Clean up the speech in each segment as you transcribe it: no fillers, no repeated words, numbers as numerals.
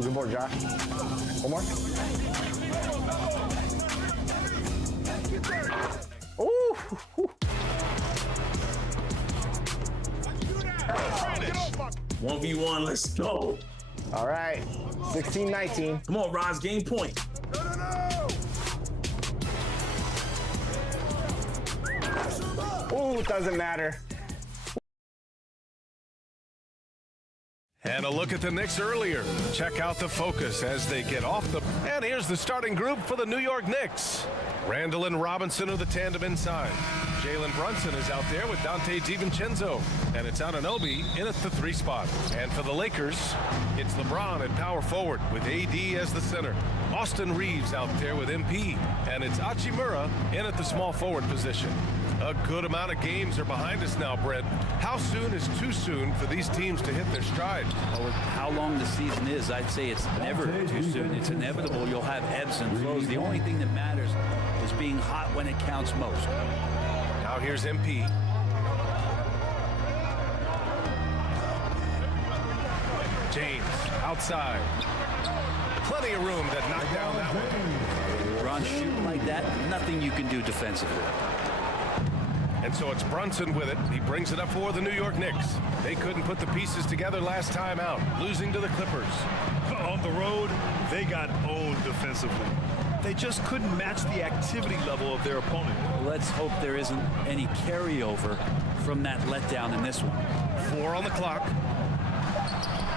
Good board, Josh. One more. Ooh. 1v1, let's go. All right, 16-19. Come on, Roz, game point. Ooh, doesn't matter. And a look at the Knicks earlier. Check out the focus as they get off the... And here's the starting group for the New York Knicks. Randall and Robinson are the tandem inside. Jalen Brunson is out there with Dante DiVincenzo. And it's Anunoby in at the 3 spot. And for the Lakers, it's LeBron at power forward with AD as the center. Austin Reeves out there with MP. And it's Hachimura in at the small forward position. A good amount of games are behind us now, Brett. How soon is too soon for these teams to hit their stride? Oh, with how long the season is, I'd say it's never too soon. It's inevitable. You'll have ebbs and flows. The only thing that matters is being hot when it counts most. Now here's MP. James outside. Plenty of room that knocked down that one. Ron shooting like that, nothing you can do defensively. And so it's Brunson with it. He brings it up for the New York Knicks. They couldn't put the pieces together last time out, losing to the Clippers. On the road, they got owned defensively. They just couldn't match the activity level of their opponent. Let's hope there isn't any carryover from that letdown in this one. 4 on the clock.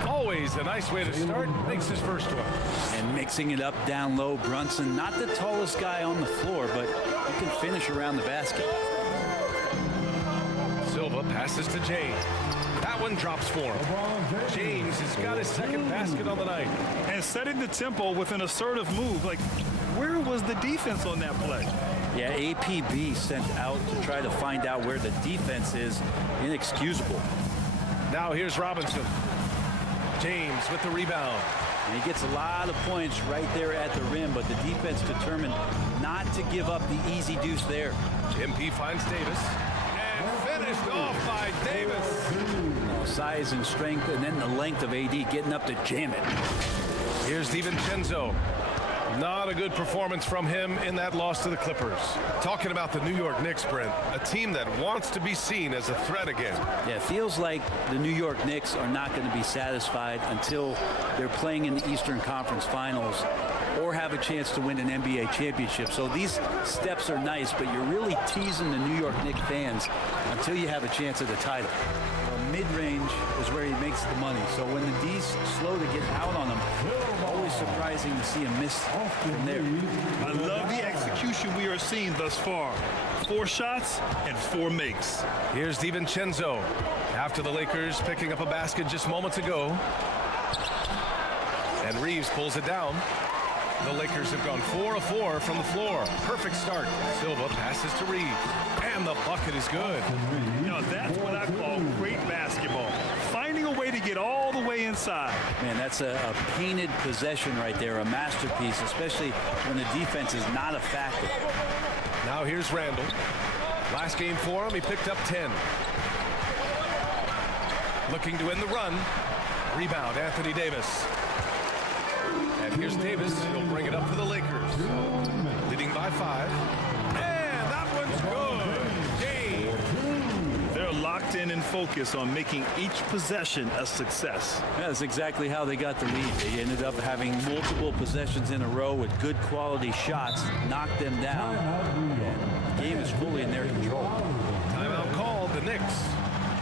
Always a nice way to start. Makes his first one. And mixing it up down low, Brunson, not the tallest guy on the floor, but he can finish around the basket. Silva passes to James. That one drops for him. James has got his second basket on the night. And setting the tempo with an assertive move. Like, where was the defense on that play? Yeah, APB sent out to try to find out where the defense is. Inexcusable. Now here's Robinson. James with the rebound. And he gets a lot of points right there at the rim, but the defense determined not to give up the easy deuce there. MP finds Davis. And finished off by Davis. Size and strength, and then the length of AD getting up to jam it. Here's DiVincenzo. Not a good performance from him in that loss to the Clippers. Talking about the New York Knicks, Brent, a team that wants to be seen as a threat again. Yeah, it feels like the New York Knicks are not going to be satisfied until they're playing in the Eastern Conference Finals or have a chance to win an NBA championship. So these steps are nice, but you're really teasing the New York Knicks fans until you have a chance at the title. Mid-range is where he makes the money. So when the D's slow to get out on him, always surprising to see him miss from there. I love the execution we are seeing thus far. 4 shots and 4 makes. Here's DiVincenzo after the Lakers picking up a basket just moments ago. And Reeves pulls it down. The Lakers have gone 4 of 4 from the floor. Perfect start. Silva passes to Reeves. And the bucket is good. You know, that's what I call great basketball. Finding a way to get all the way inside. Man, that's a painted possession right there, a masterpiece, especially when the defense is not a factor. Now here's Randall. Last game for him, he picked up 10. Looking to end the run. Rebound, Anthony Davis. And here's Davis. He'll bring it up for the Lakers. Leading by 5. And that one's good. James. They're locked in and focused on making each possession a success. Yeah, that's exactly how they got the lead. They ended up having multiple possessions in a row with good quality shots, knocked them down. And the game is fully in their control. Timeout called, the Knicks.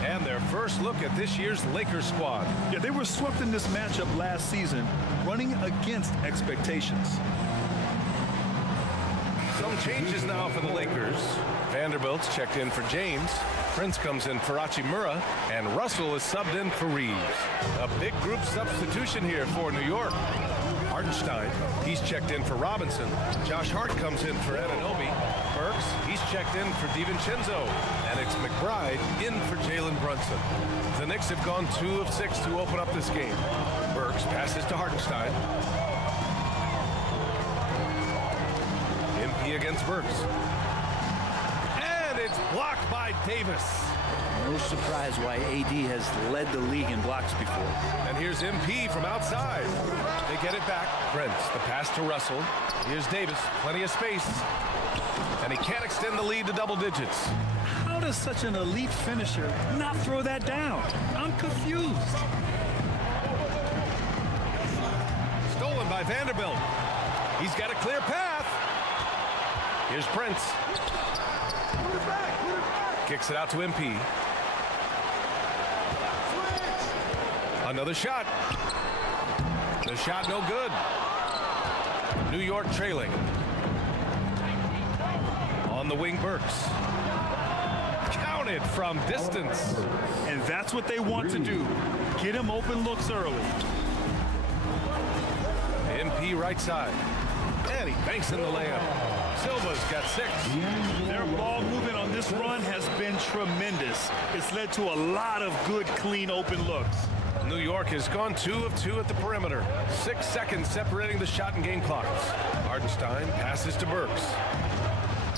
And their first look at this year's Lakers squad. Yeah, they were swept in this matchup last season, running against expectations. Some changes now for the Lakers. Vanderbilt's checked in for James. Prince comes in for Hachimura. And Russell is subbed in for Reeves. A big group substitution here for New York. Hartenstein, he's checked in for Robinson. Josh Hart comes in for Anunoby. Burks, he's checked in for DiVincenzo. And it's McBride in for Jalen Brunson. The Knicks have gone 2 of 6 to open up this game. Burks passes to Hartenstein. MP against Burks. And it's blocked by Davis. No surprise why AD has led the league in blocks before. And here's MP from outside. They get it back. Prince, the pass to Russell. Here's Davis, plenty of space. And he can't extend the lead to double digits. How does such an elite finisher not throw that down? I'm confused. Stolen by Vanderbilt. He's got a clear path. Here's Prince. Kicks it out to MP. Another shot. The shot no good. New York trailing. On the wing, Burks. Counted from distance. And that's what they want to do. Get him open looks early. MP right side. And he banks in the layup. Silva's got 6. Their ball movement on this run has been tremendous. It's led to a lot of good, clean, open looks. New York has gone 2 of 2 at the perimeter. 6 seconds separating the shot and game clocks. Hardenstein passes to Burks.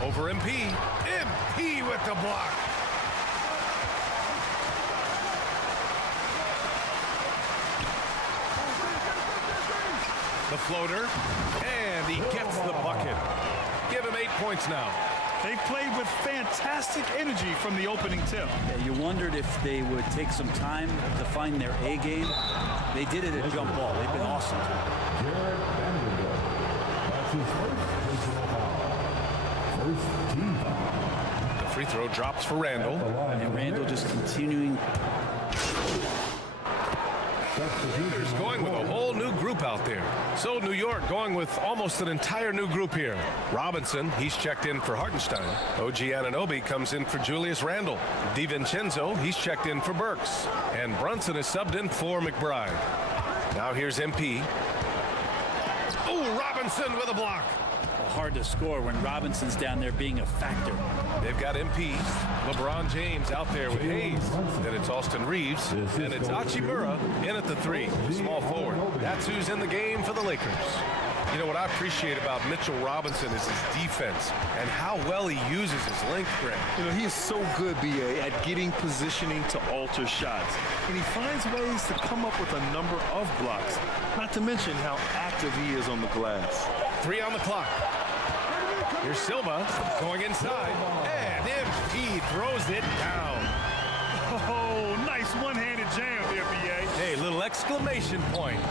Over MP. MP with the block. The floater. And he gets the bucket. Give him 8 points now. They played with fantastic energy from the opening tip. Yeah, you wondered if they would take some time to find their A game. They did it at jump ball. They've been awesome. The free throw drops for Randall. And Randall just continuing. Lakers going with a whole new group out there. So New York going with almost an entire new group here. Robinson, he's checked in for Hartenstein. OG Anunoby comes in for Julius Randle. DiVincenzo, he's checked in for Burks. And Brunson is subbed in for McBride. Now here's MP. Oh, Robinson with a block. Hard to score when Robinson's down there being a factor. They've got MP, LeBron James out there with Hayes. Then it's Austin Reeves, and it's Hachimura in at the 3, small forward. That's who's in the game for the Lakers. You know what I appreciate about Mitchell Robinson is his defense and how well he uses his length, Grant. You know, he is so good, BA, at getting positioning to alter shots. And he finds ways to come up with a number of blocks, not to mention how active he is on the glass. 3 on the clock. Here's Silva going inside, and MP throws it down. Oh, nice one-handed jam there, BA. Hey, little exclamation point.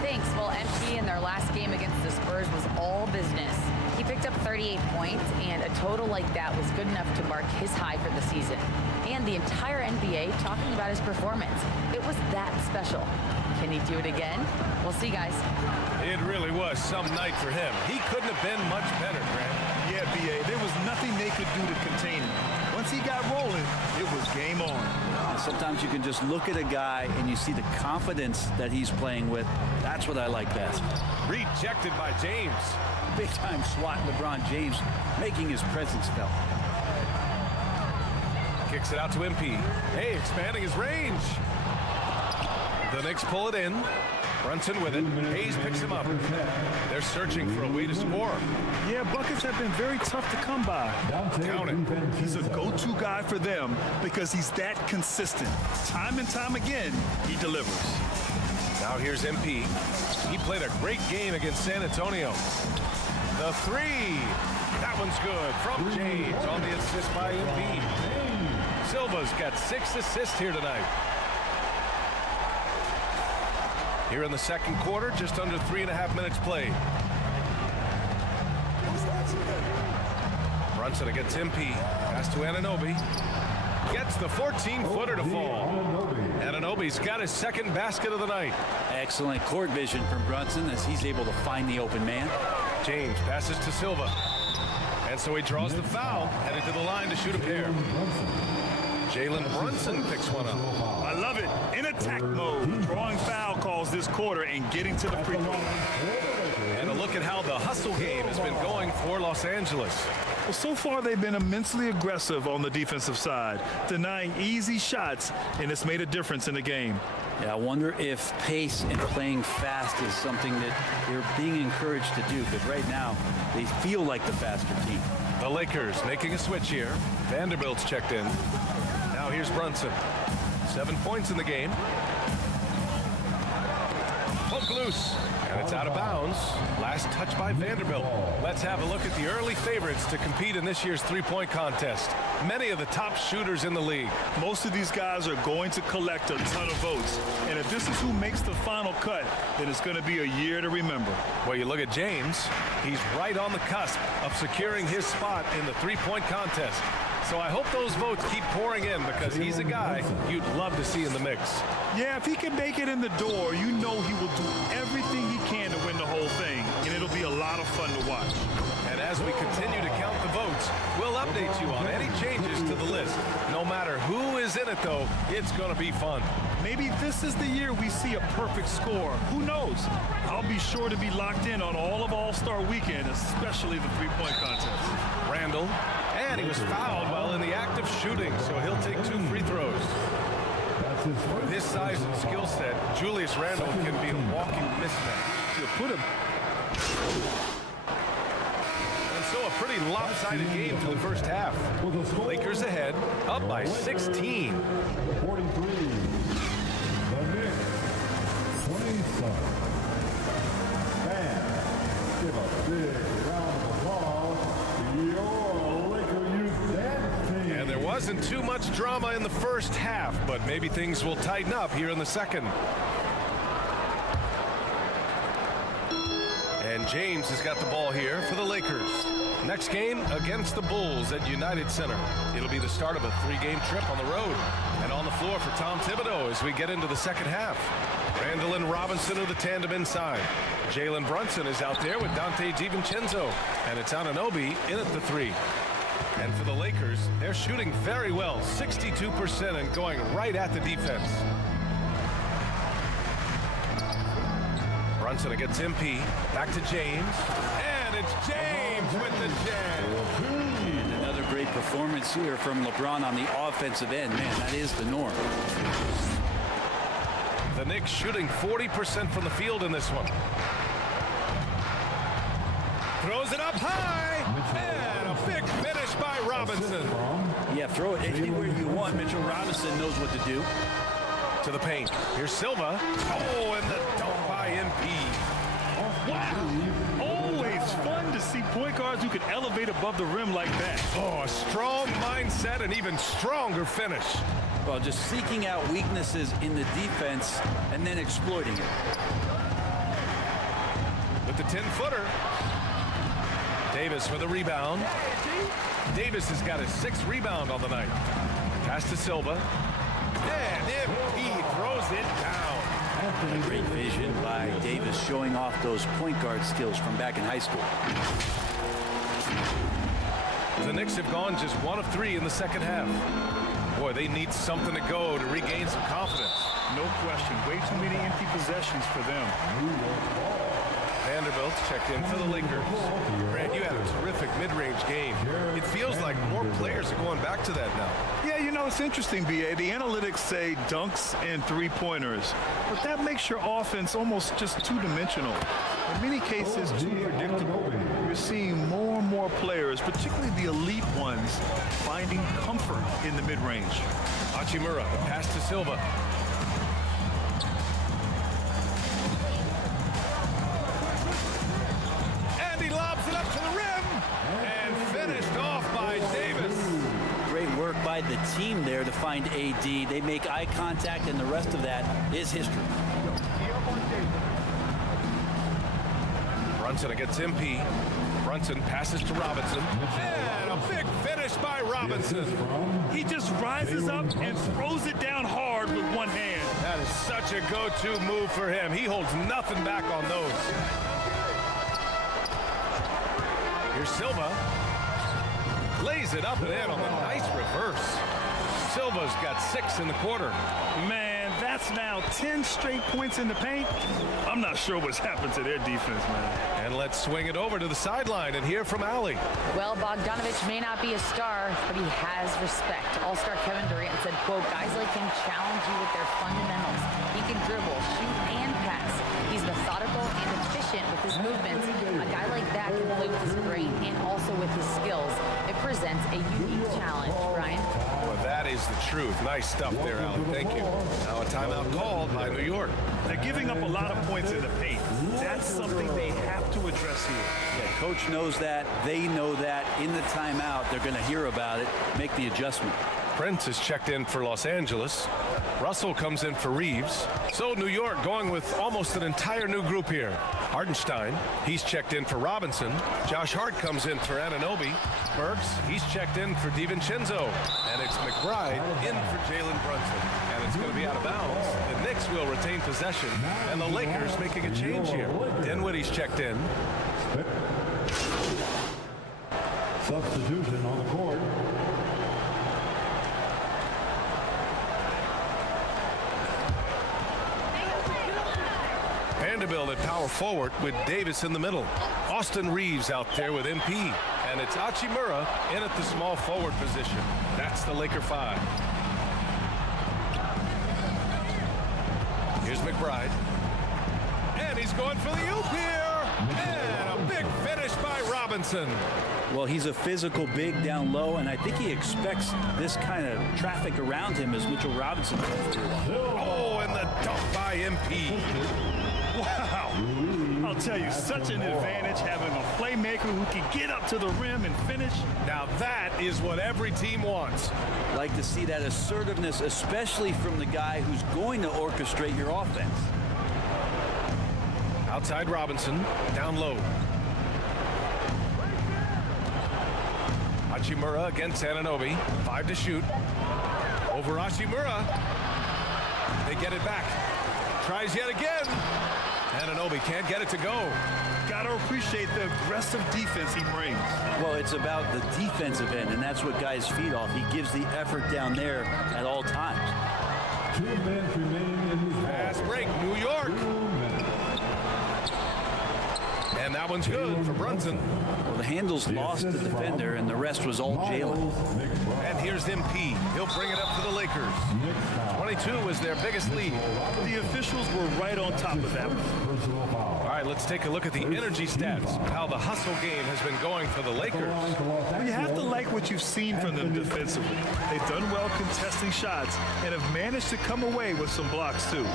Thanks. Well, MP in their last game against the Spurs was all business. He picked up 38 points, and a total like that was good enough to mark his high for the season. And the entire NBA talking about his performance. It was that special. Can he do it again? We'll see, guys. It really was some night for him. He couldn't have been much better, Grant. Yeah, BA, there was nothing they could do to contain him. Once he got rolling, it was game on. And sometimes you can just look at a guy and you see the confidence that he's playing with. That's what I like best. Rejected by James. Big-time swat LeBron James making his presence felt. Kicks it out to MP. Hey, expanding his range. The Knicks pull it in. Brunson with it. Hayes picks him up. They're searching for a way to score. Yeah, buckets have been very tough to come by. Count it. He's a go-to guy for them because he's that consistent. Time and time again, he delivers. Now here's MP. He played a great game against San Antonio. The 3. That one's good from James on the assist by MP. Silva's got 6 assists here tonight. Here in the second quarter, just under 3.5 minutes played. Brunson against MP. Pass to Anunoby. Gets the 14-footer to fall. Anunoby's got his second basket of the night. Excellent court vision from Brunson as he's able to find the open man. James passes to Silva. And so he draws the foul, headed to the line to shoot a pair. Jalen Brunson picks one up. I love it. In attack mode. Drawing foul calls this quarter and getting to the free throw line. And a look at how the hustle game has been going for Los Angeles. Well, so far they've been immensely aggressive on the defensive side, denying easy shots, and it's made a difference in the game. Yeah, I wonder if pace and playing fast is something that they're being encouraged to do, because right now they feel like the faster team. The Lakers making a switch here. Vanderbilt's checked in. Now here's Brunson. 7 points in the game. Poke loose. And it's out of bounds. Last touch by Vanderbilt. Let's have a look at the early favorites to compete in this year's three-point contest. Many of the top shooters in the league. Most of these guys are going to collect a ton of votes. And if this is who makes the final cut, then it's going to be a year to remember. Well, you look at James. He's right on the cusp of securing his spot in the three-point contest. So I hope those votes keep pouring in because he's a guy you'd love to see in the mix. Yeah, if he can make it in the door, you know he will do everything he can to win the whole thing, and it'll be a lot of fun to watch. And as we continue to count the votes, we'll update you on any changes to the list. No matter who is in it, though, it's going to be fun. Maybe this is the year we see a perfect score. Who knows? I'll be sure to be locked in on all of All-Star Weekend, especially the three-point contest. Randall, and he was fouled while in the act of shooting, so he'll take 2 free throws. With his size and skill set, Julius Randle can be a walking mismatch. To put him. And so a pretty lopsided game for the first half. Lakers ahead, up by 16. 43. The Knicks, 27. Fans, give a big round of applause to your Laker Youth Dance Team. And there wasn't too much drama in the first half, but maybe things will tighten up here in the second. And James has got the ball here for the Lakers. Next game against the Bulls at United Center. It'll be the start of a 3-game trip on the road. And on the floor for Tom Thibodeau as we get into the second half. Randall and Robinson are the tandem inside. Jalen Brunson is out there with Dante DiVincenzo. And it's Anunoby in at the 3. And for the Lakers, they're shooting very well, 62% and going right at the defense. Brunson against MP, back to James, and it's James with the jam. And another great performance here from LeBron on the offensive end. Man, that is the norm. The Knicks shooting 40% from the field in this one. Throws it up high, and a big finish by Robinson. Yeah, throw it anywhere you want. Mitchell Robinson knows what to do. To the paint. Here's Silva. Oh, and the dunk by MP. Wow. Always fun to see point guards who can elevate above the rim like that. Oh, a strong mindset and even stronger finish. Well, just seeking out weaknesses in the defense and then exploiting it. With the 10-footer. Davis for the rebound. Davis has got his 6th rebound on the night. Pass to Silva. And MP throws it down. Great vision by Davis showing off those point guard skills from back in high school. The Knicks have gone just 1 of 3 in the second half. Boy, they need something to go to regain some confidence. No question. Way too many empty possessions for them. Vanderbilt checked in for the Lakers. Brad, you had a terrific mid-range game. It feels like more players are going back to that now. Yeah, you know, it's interesting, B.A. The analytics say dunks and three-pointers, but that makes your offense almost just two-dimensional. In many cases, too predictable. You're seeing more and more players, particularly the elite ones, finding comfort in the mid-range. Hachimura, pass to Silva. And he lobs it up to the rim. And finished off by Davis. Great work by the team there to find AD. They make eye contact, and the rest of that is history. Brunson against MP. Brunson passes to Robinson. And a big finish by Robinson. He just rises up and throws it down hard with one hand. That is such a go-to move for him. He holds nothing back on those. Here's Silva. Lays it up and in on the nice reverse. Silva's got 6 in the quarter. Man, that's now 10 straight points in the paint. I'm not sure what's happened to their defense, man. And let's swing it over to the sideline and hear from Allie. Well, Bogdanovich may not be a star, but he has respect. All-star Kevin Durant said, quote, guys like him challenge you with their fundamentals. He can dribble, shoot, and pass. He's methodical and efficient with his movements. A guy like that can play with his brain and also with his skills. It presents a unique challenge, Ryan. Well, that is is the truth. Nice stuff there, Alec. Thank you. Now a timeout called by New York. They're giving up a lot of points in the paint. That's something they have to address here. Yeah, coach knows that. They know that. In the timeout, they're going to hear about it, make the adjustment. Prince is checked in for Los Angeles. Russell comes in for Reeves. So New York going with almost an entire new group here. Hardenstein, he's checked in for Robinson. Josh Hart comes in for Anunoby. Burks, he's checked in for DiVincenzo. And it's McBride in for Jalen Brunson. And it's going to be out of bounds. The Knicks will retain possession. And the Lakers making a change here. Dinwiddie's checked in. Substitution on the court. Vanderbilt at power forward with Davis in the middle. Austin Reeves out there with MP. And it's Hachimura in at the small forward position. That's the Laker 5. Here's McBride. And he's going for the oop here. And a big finish by Robinson. Well, he's a physical big down low, and I think he expects this kind of traffic around him as Mitchell Robinson comes through. Oh, and the dunk by MP. Wow. I'll tell you, such an advantage having a playmaker who can get up to the rim and finish. Now that is what every team wants. Like to see that assertiveness, especially from the guy who's going to orchestrate your offense. Outside Robinson, down low. Hachimura against Anunoby. 5 to shoot. Over Hachimura. They get it back. Tries yet again. Anunoby can't get it to go. Gotta appreciate the aggressive defense he brings. Well, it's about the defensive end, and that's what guys feed off. He gives the effort down there at all times. 2 minutes remaining in this Fast break, New York. And that one's good for Brunson. Well, the handles lost the defender, and the rest was all Jalen. And here's MP. He'll bring it up to the Lakers. 22 was their biggest lead. The officials were right on top of that one. All right, let's take a look at the energy stats, how the hustle game has been going for the Lakers. Well, you have to like what you've seen from them defensively. They've done well contesting shots and have managed to come away with some blocks too.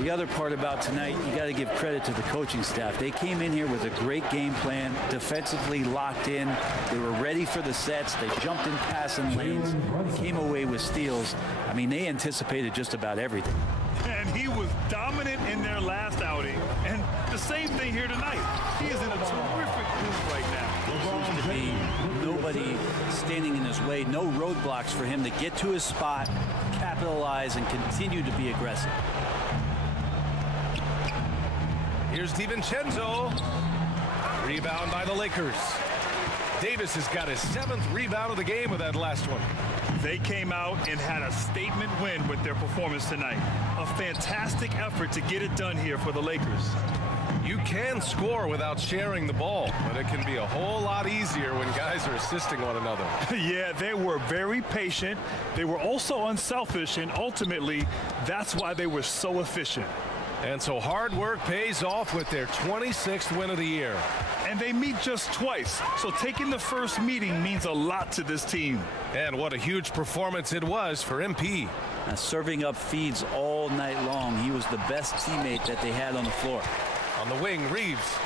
The other part about tonight, you got to give credit to the coaching staff. They came in here with a great game plan, defensively locked in. They were ready for the sets. They jumped in passing lanes. They came away with steals. I mean, they anticipated just about everything. And he was dominant in their last outing. And the same thing here tonight. He is in a terrific group right now. Seems to be nobody standing in his way, no roadblocks for him to get to his spot, capitalize, and continue to be aggressive. Here's DiVincenzo. Rebound by the Lakers. Davis has got his 7th rebound of the game with that last one. They came out and had a statement win with their performance tonight. A fantastic effort to get it done here for the Lakers. You can score without sharing the ball, but it can be a whole lot easier when guys are assisting one another. Yeah, they were very patient. They were also unselfish, and ultimately, that's why they were so efficient. And so hard work pays off with their 26th win of the year. And they meet just twice, so taking the first meeting means a lot to this team. And what a huge performance it was for MP. Now, serving up feeds all night long. He was the best teammate that they had on the floor. On the wing, Reeves.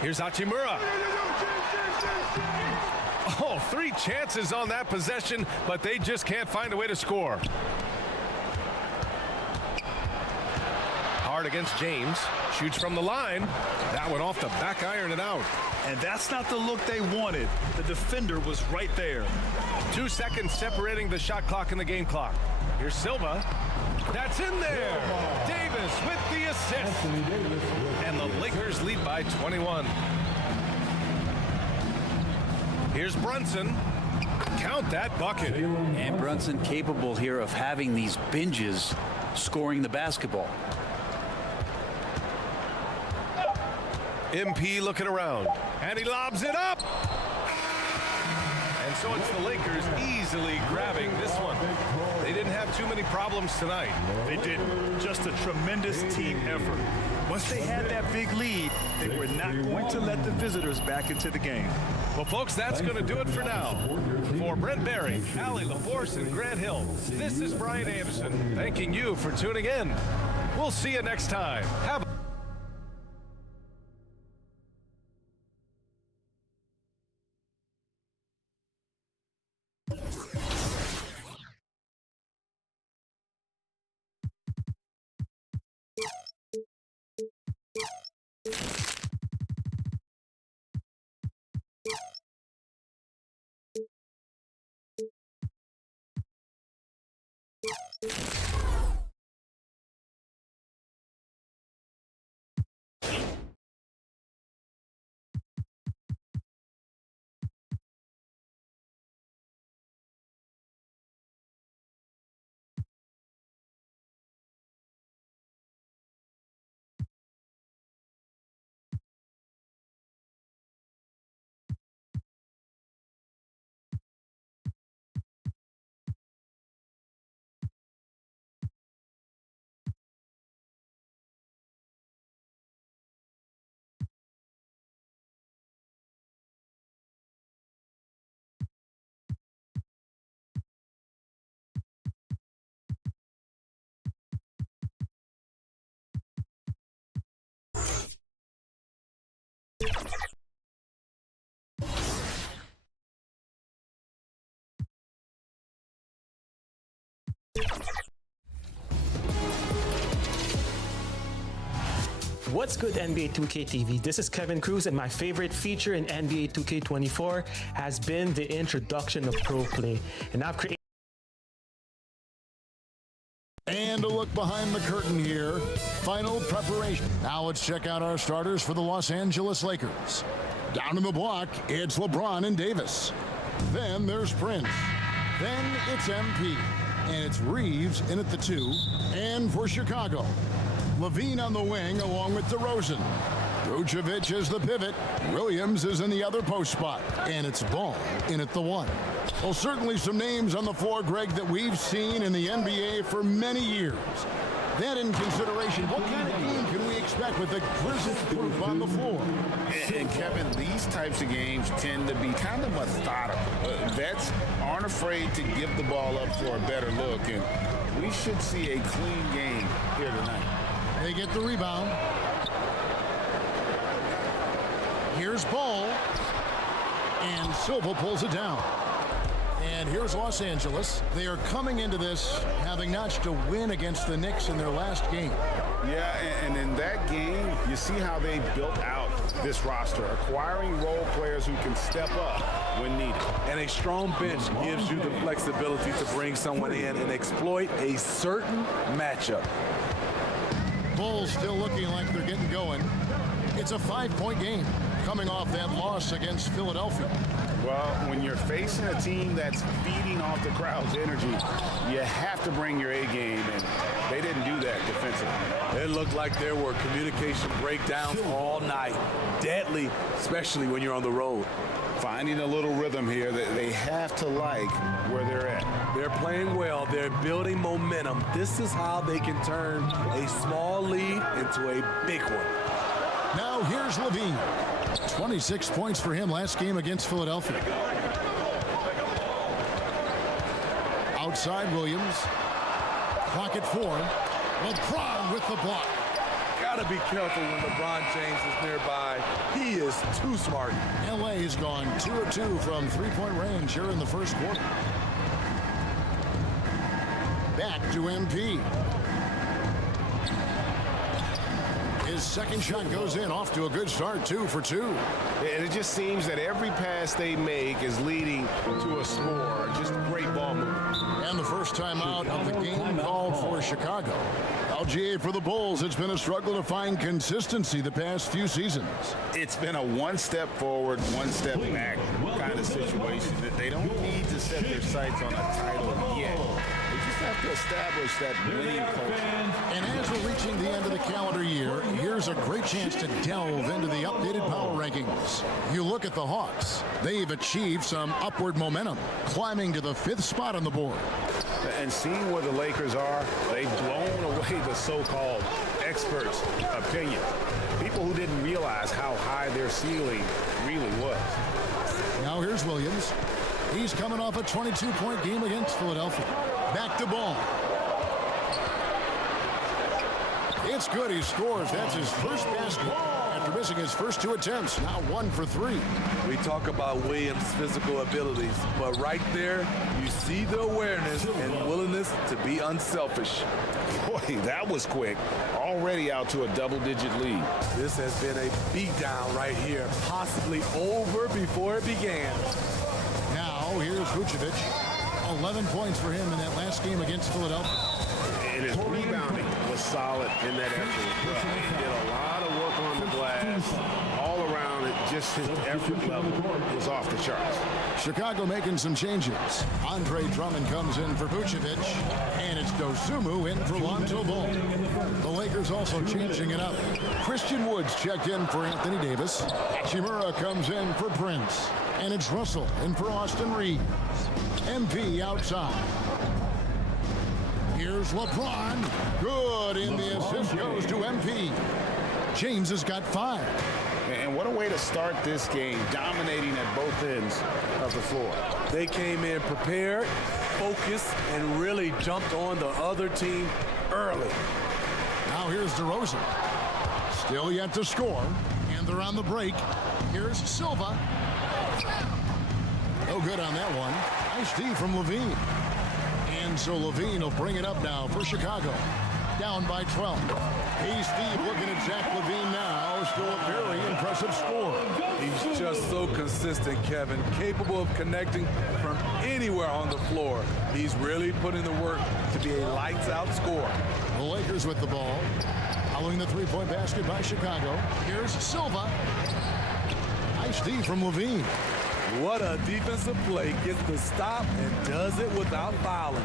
Here's Hachimura. Oh, 3 chances on that possession, but they just can't find a way to score. Hard against James. Shoots from the line. That one off the back iron and out. And that's not the look they wanted. The defender was right there. 2 seconds separating the shot clock and the game clock. Here's Silva. That's in there. Davis with the assist. And the Lakers lead by 21. Here's Brunson. Count that bucket. And Brunson capable here of having these binges scoring the basketball. MP looking around. And he lobs it up. And so it's the Lakers easily grabbing this one. They didn't have too many problems tonight. They did. Just a tremendous team effort. Once they had that big lead, they were not going to let the visitors back into the game. Well, folks, that's going to do it for now. For Brent Berry, Allie LaForce, and Grant Hill, this is Brian Anderson thanking you for tuning in. We'll see you next time. Have a What's good, NBA 2K TV? This is Kevin Cruz, and my favorite feature in NBA 2K24 has been the introduction of Pro Play. And I've created. And a look behind the curtain here. Final preparation. Now let's check out our starters for the Los Angeles Lakers. Down in the block, it's LeBron and Davis. Then there's Prince. Then it's MP. And it's Reeves in at the 2. And for Chicago, Levine on the wing along with DeRozan. Vucevic is the pivot. Williams is in the other post spot. And it's Ball in at the 1. Well, certainly some names on the floor, Greg, that we've seen in the NBA for many years. That in consideration, what kind of game can we expect with the Grizzlies group on the floor? And Kevin, these types of games tend to be kind of methodical. Vets aren't afraid to give the ball up for a better look, and we should see a clean game here tonight. They get the rebound. Here's Ball. And Silva pulls it down. And here's Los Angeles. They are coming into this having notched a win against the Knicks in their last game. Yeah, and in that game, you see how they built out this roster, acquiring role players who can step up when needed. And a strong bench gives you the flexibility to bring someone in and exploit a certain matchup. Bulls still looking like they're getting going. It's a 5-point game coming off that loss against Philadelphia. Well, when you're facing a team that's feeding off the crowd's energy, you have to bring your A game, and they didn't do that defensively. It looked like there were communication breakdowns all night. Deadly, especially when you're on the road. Finding a little rhythm here that they have to like where they're at. They're playing well. They're building momentum. This is how they can turn a small lead into a big one. Now here's Levine. 26 points for him last game against Philadelphia. Outside Williams. Clock at 4. LeBron with the block. Gotta be careful when LeBron James is nearby. He is too smart. LA has gone 2 of 2 from three-point range here in the first quarter. Back to MP. His second shot goes in, off to a good start, 2 for 2. And it just seems that every pass they make is leading to a score. Just great ball movement. And the first time out of the game called for Chicago. LGA for the Bulls. It's been a struggle to find consistency the past few seasons. It's been a one step forward, one step back kind of situation. That they don't need to set their sights on a title yet. They just have to establish that winning culture. And as we're reaching the end of the calendar year, here's a great chance to delve into the updated power rankings. You look at the Hawks. They've achieved some upward momentum, climbing to the 5th spot on the board. And seeing where the Lakers are, they've blown away the so-called experts' opinion. People who didn't realize how high their ceiling really was. Now here's Williams. He's coming off a 22-point game against Philadelphia. Back to ball. It's good. He scores. That's his first basket after missing his first 2 attempts. Now 1 for 3. We talk about Williams' physical abilities, but right there, you see the awareness and willingness to be unselfish. Boy, that was quick. Already out to a double-digit lead. This has been a beatdown right here, possibly over before it began. Now here's Vucevic. 11 points for him in that last game against Philadelphia. And his rebounding was solid in that effort as well. He did a lot of work on the glass. All around it, just his effort level was off the charts. Chicago making some changes. Andre Drummond comes in for Vucevic, and it's Dosunmu in for Lonzo Ball. The Lakers also changing it up. Christian Woods checked in for Anthony Davis. Hachimura comes in for Prince, and it's Russell in for Austin Reeves. MP outside. Here's LeBron. Good, and the assist goes to MP. James has got 5. And what a way to start this game, dominating at both ends of the floor. They came in prepared, focused, and really jumped on the other team early. Now here's DeRozan. Still yet to score, and they're on the break. Here's Silva. No good on that one. Nice D from Levine. And so Levine will bring it up now for Chicago. Down by 12. Hey, Steve, looking at Zach Levine now. Still a very impressive score. He's just so consistent, Kevin. Capable of connecting from anywhere on the floor. He's really putting the work to be a lights-out scorer. The Lakers with the ball. Following the three-point basket by Chicago. Here's Silva. Nice D from Levine. What a defensive play. Gets the stop and does it without fouling.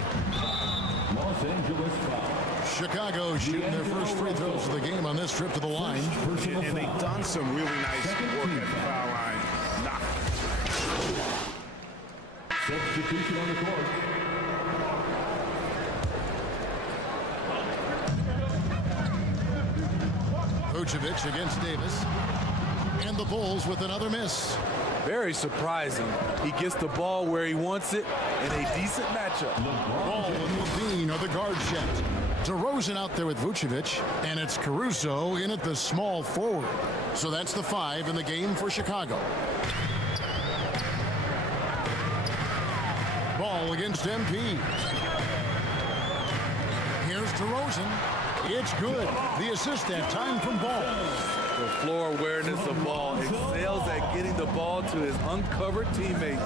Los Angeles foul. Chicago shooting their first free throws of the game on this trip to the line. And they've done some really nice work at the foul line. Substitution on the court. Vucevic against Davis. And the Bulls with another miss. Very surprising. He gets the ball where he wants it in a decent matchup. Ball and Levine are the guard set. DeRozan out there with Vucevic, and it's Caruso in at the small forward. So that's the 5 in the game for Chicago. Ball against MP. Here's DeRozan. It's good. The assist that time from Ball. The floor awareness of Ball excels at getting the ball to his uncovered teammates.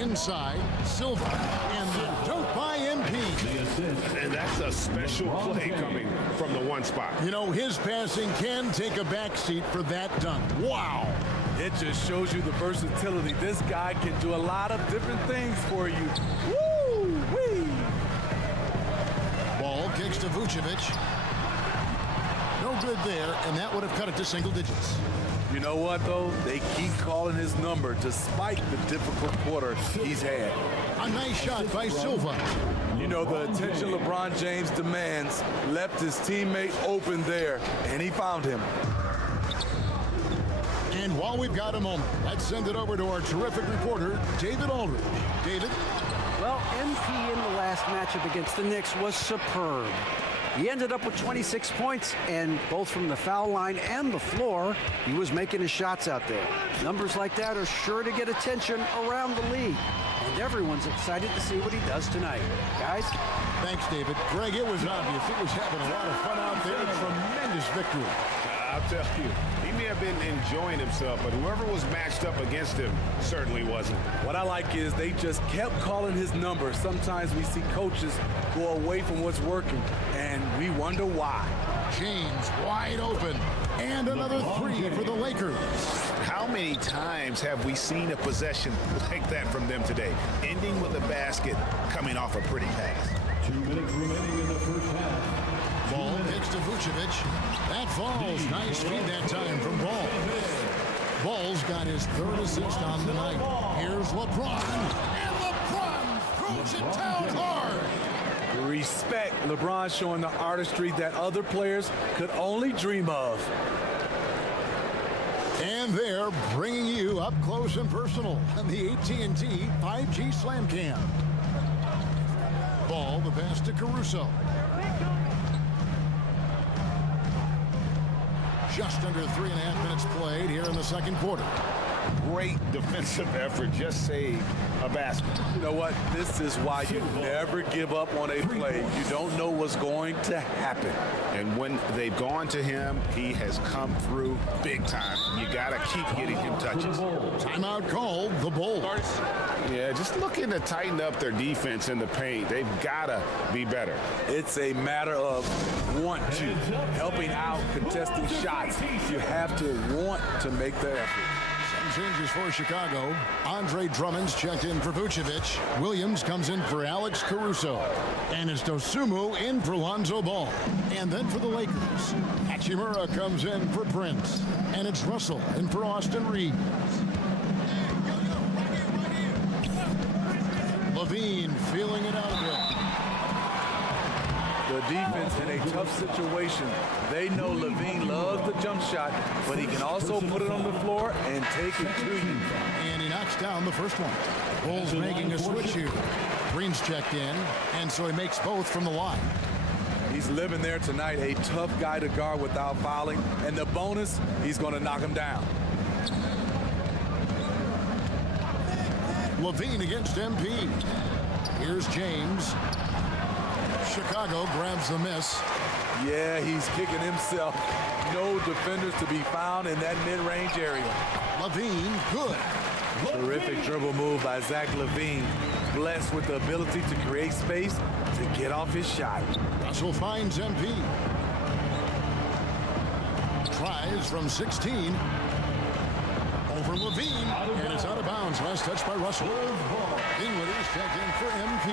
Inside, Silva, and the dunk by MP. And that's a special play coming from the one spot. You know, his passing can take a backseat for that dunk. Wow. It just shows you the versatility. This guy can do a lot of different things for you. Woo-wee! Ball kicks to Vucevic. No good there, and that would have cut it to single digits. You know what, though? They keep calling his number despite the difficult quarter he's had. A nice shot by Silva. You know, the attention LeBron James demands left his teammate open there, and he found him. And while we've got a moment, let's send it over to our terrific reporter, David Aldridge. David? Well, MP in the last matchup against the Knicks was superb. He ended up with 26 points, and both from the foul line and the floor, he was making his shots out there. Numbers like that are sure to get attention around the league, and everyone's excited to see what he does tonight. Guys? Thanks, David. Greg, it was obvious. He was having a lot of fun out there. Tremendous victory. I'll tell you, he may have been enjoying himself, but whoever was matched up against him certainly wasn't. What I like is they just kept calling his number. Sometimes we see coaches go away from what's working, and we wonder why. James wide open, and another 3 for the Lakers. How many times have we seen a possession like that from them today, ending with a basket coming off a pretty pass? 2 minutes remaining in the first half. Ball kicks to Vucevic. That falls. Nice feed that time from Ball. Ball's got his 3rd assist on the night. Here's LeBron. And LeBron throws it down hard. Respect. LeBron showing the artistry that other players could only dream of. And they're bringing you up close and personal on the AT&T 5G Slam Cam. Ball, the pass to Caruso. Just under 3.5 minutes played here in the second quarter. Great defensive effort, just saved a basket. You know what? This is why you never give up on a play. You don't know what's going to happen. And when they've gone to him, he has come through big time. You got to keep getting him touches. Timeout called, the Bulls. Yeah, just looking to tighten up their defense in the paint. They've got to be better. It's a matter of want to, helping out, contesting shots. You have to want to make the effort. Some changes for Chicago. Andre Drummond's checked in for Vucevic. Williams comes in for Alex Caruso. And it's Dosunmu in for Lonzo Ball. And then for the Lakers, Hachimura comes in for Prince. And it's Russell in for Austin Reeves. Levine feeling it out a bit. The defense in a tough situation. They know Levine loves the jump shot, but he can also put it on the floor and take it to you. And he knocks down the first one. Bulls making a switch here. Green's checked in, and so he makes both from the line. He's living there tonight, a tough guy to guard without fouling. And the bonus, he's going to knock him down. Levine against MP. Here's James. Chicago grabs the miss. Yeah, he's kicking himself. No defenders to be found in that mid-range area. Levine, good. Terrific dribble move by Zach Levine. Blessed with the ability to create space to get off his shot. Russell finds MP. Tries from 16. Over Levine, and it's out of bounds. Last touch by Russell. Dinwiddie's checked in for MP.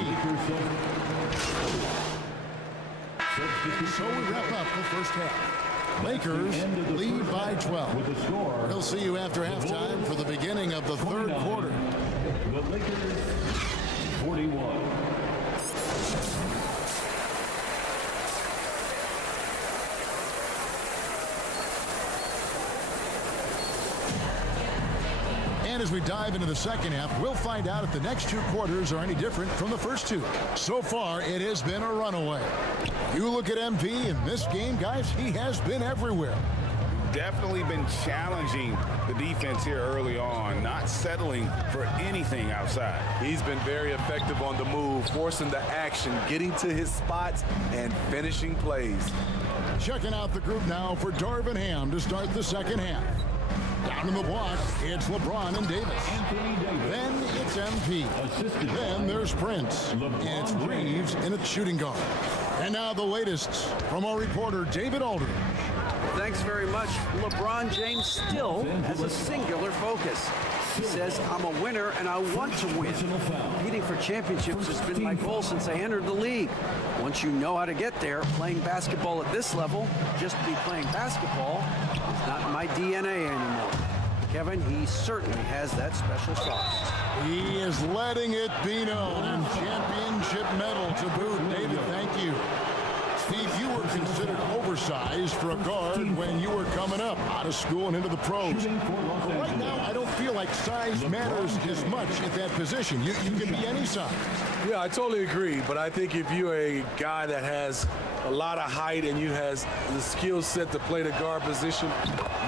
So we wrap up the first half. Lakers lead by 12. We'll see you after halftime for the beginning of the third quarter. The Lakers 41. And as we dive into the second half, we'll find out if the next two quarters are any different from the first two. So far, it has been a runaway. You look at MP in this game, guys, he has been everywhere. Definitely been challenging the defense here early on, not settling for anything outside. He's been very effective on the move, forcing the action, getting to his spots, and finishing plays. Checking out the group now for Darvin Ham to start the second half. Down in the block, it's LeBron and Davis. Then it's MP. Then there's Prince. And it's Reeves in a shooting guard. And now the latest from our reporter, David Aldridge. Thanks very much. LeBron James still has a singular focus. He says, I'm a winner and I want to win. Competing for championships has been my goal since I entered the league. Once you know how to get there, playing basketball at this level, just to be playing basketball, is not my DNA anymore. Kevin, he certainly has that special sauce. He is letting it be known, and championship medal to boot. David, thank you. Steve, you were considered oversized for a guard when you were coming up out of school and into the pros. But right now, I don't feel like size matters as much at that position. You can be any size. Yeah, I totally agree. But I think if you're a guy that has a lot of height and you has the skill set to play the guard position,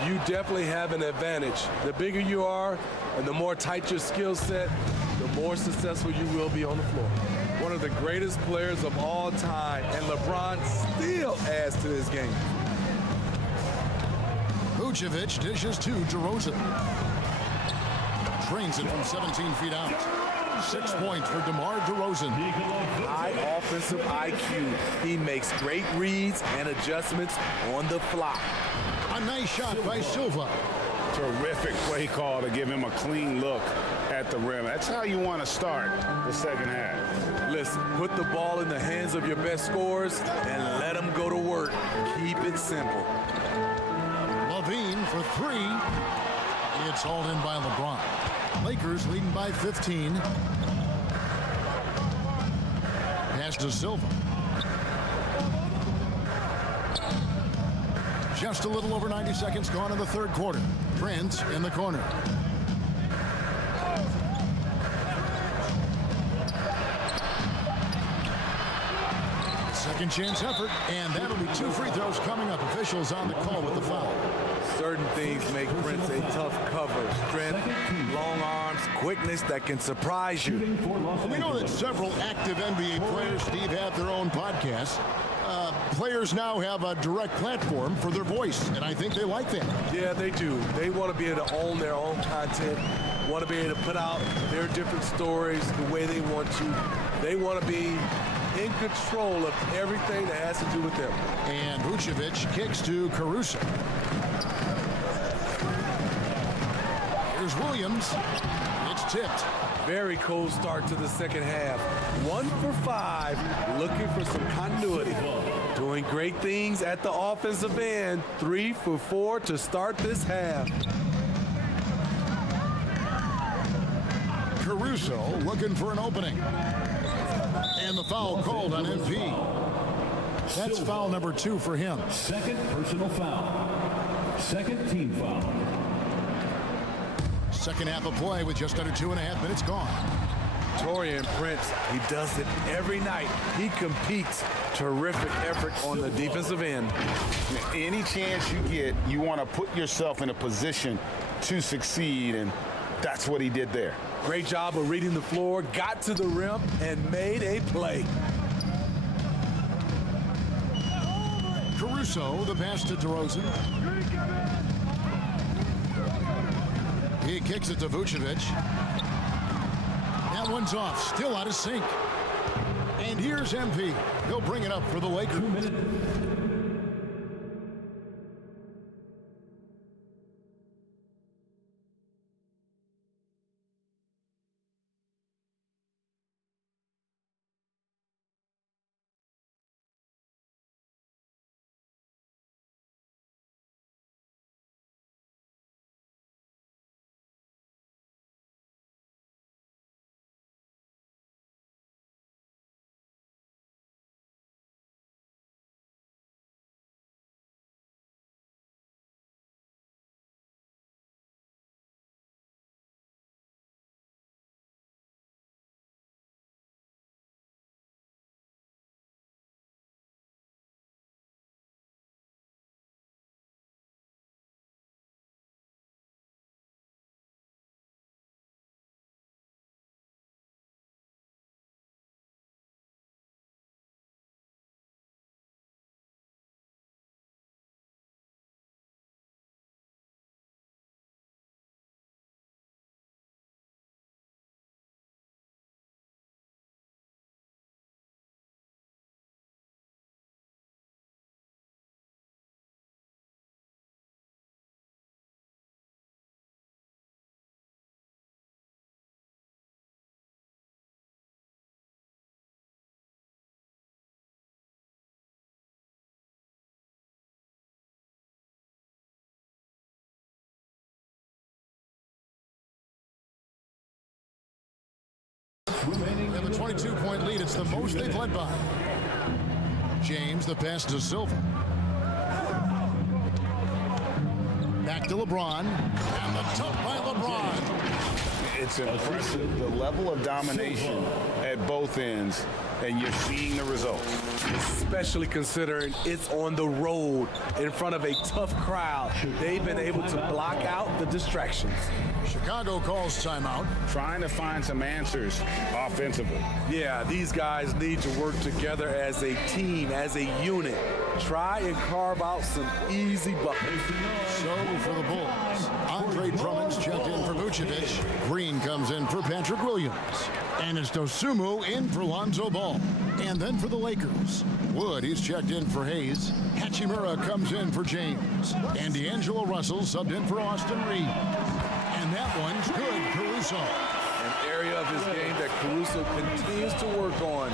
you definitely have an advantage. The bigger you are and the more tight your skill set, the more successful you will be on the floor. One of the greatest players of all time, and LeBron still adds to this game. Vucevic dishes to DeRozan. Drains it from 17 feet out. 6 points for DeMar DeRozan. High offensive IQ. He makes great reads and adjustments on the fly. A nice shot by Silva. Terrific play call to give him a clean look at the rim. That's how you want to start the second half. Listen, put the ball in the hands of your best scorers and let them go to work. Keep it simple. Levine for three. It's hauled in by LeBron. Lakers leading by 15. Pass to Silva. Just a little over 90 seconds gone in the third quarter. Prince in the corner. Second chance effort, and that'll be 2 free throws coming up. Officials on the call with the foul. Certain things make Prince a tough cover. Strength, long arms, quickness that can surprise you. We know that several active NBA players, Steve, have their own podcasts. Players now have a direct platform for their voice, and I think they like that. Yeah, they do. They want to be able to own their own content, want to be able to put out their different stories the way they want to. They want to be in control of everything that has to do with them. And Vucevic kicks to Caruso. Here's Williams. It's tipped. Very cold start to the second half. 1 for 5, looking for some continuity. Doing great things at the offensive end. 3 for 4 to start this half. Caruso looking for an opening. And the foul called on MP. That's foul number 2 for him. Second personal foul. Second team foul. Second half of play with just under 2.5 minutes gone. Taurean Prince, he does it every night. He competes. Terrific effort on the defensive end. Any chance you get, you want to put yourself in a position to succeed, and that's what he did there. Great job of reading the floor, got to the rim, and made a play. Caruso, the pass to DeRozan. He kicks it to Vucevic. That one's off, still out of sync. And here's MP. He'll bring it up for the Lakers. 2 minutes. They have a 22-point lead. It's the most they've led by. James, the pass to Silva. Back to LeBron. And the tough by LeBron. It's impressive, the level of domination at both ends, and you're seeing the results. Especially considering it's on the road in front of a tough crowd. They've been able to block out the distractions. Chicago calls timeout. Trying to find some answers offensively. Yeah, these guys need to work together as a team, as a unit. Try and carve out some easy buckets. So for the Bulls, Andre Drummond's checked in for Vucevic. Green comes in for Patrick Williams. And it's Dosunmu in for Lonzo Ball. And then for the Lakers, Wood, he's checked in for Hayes. Hachimura comes in for James. And D'Angelo Russell subbed in for Austin Reed. And that one's good, Caruso. An area of his game that Caruso continues to work on.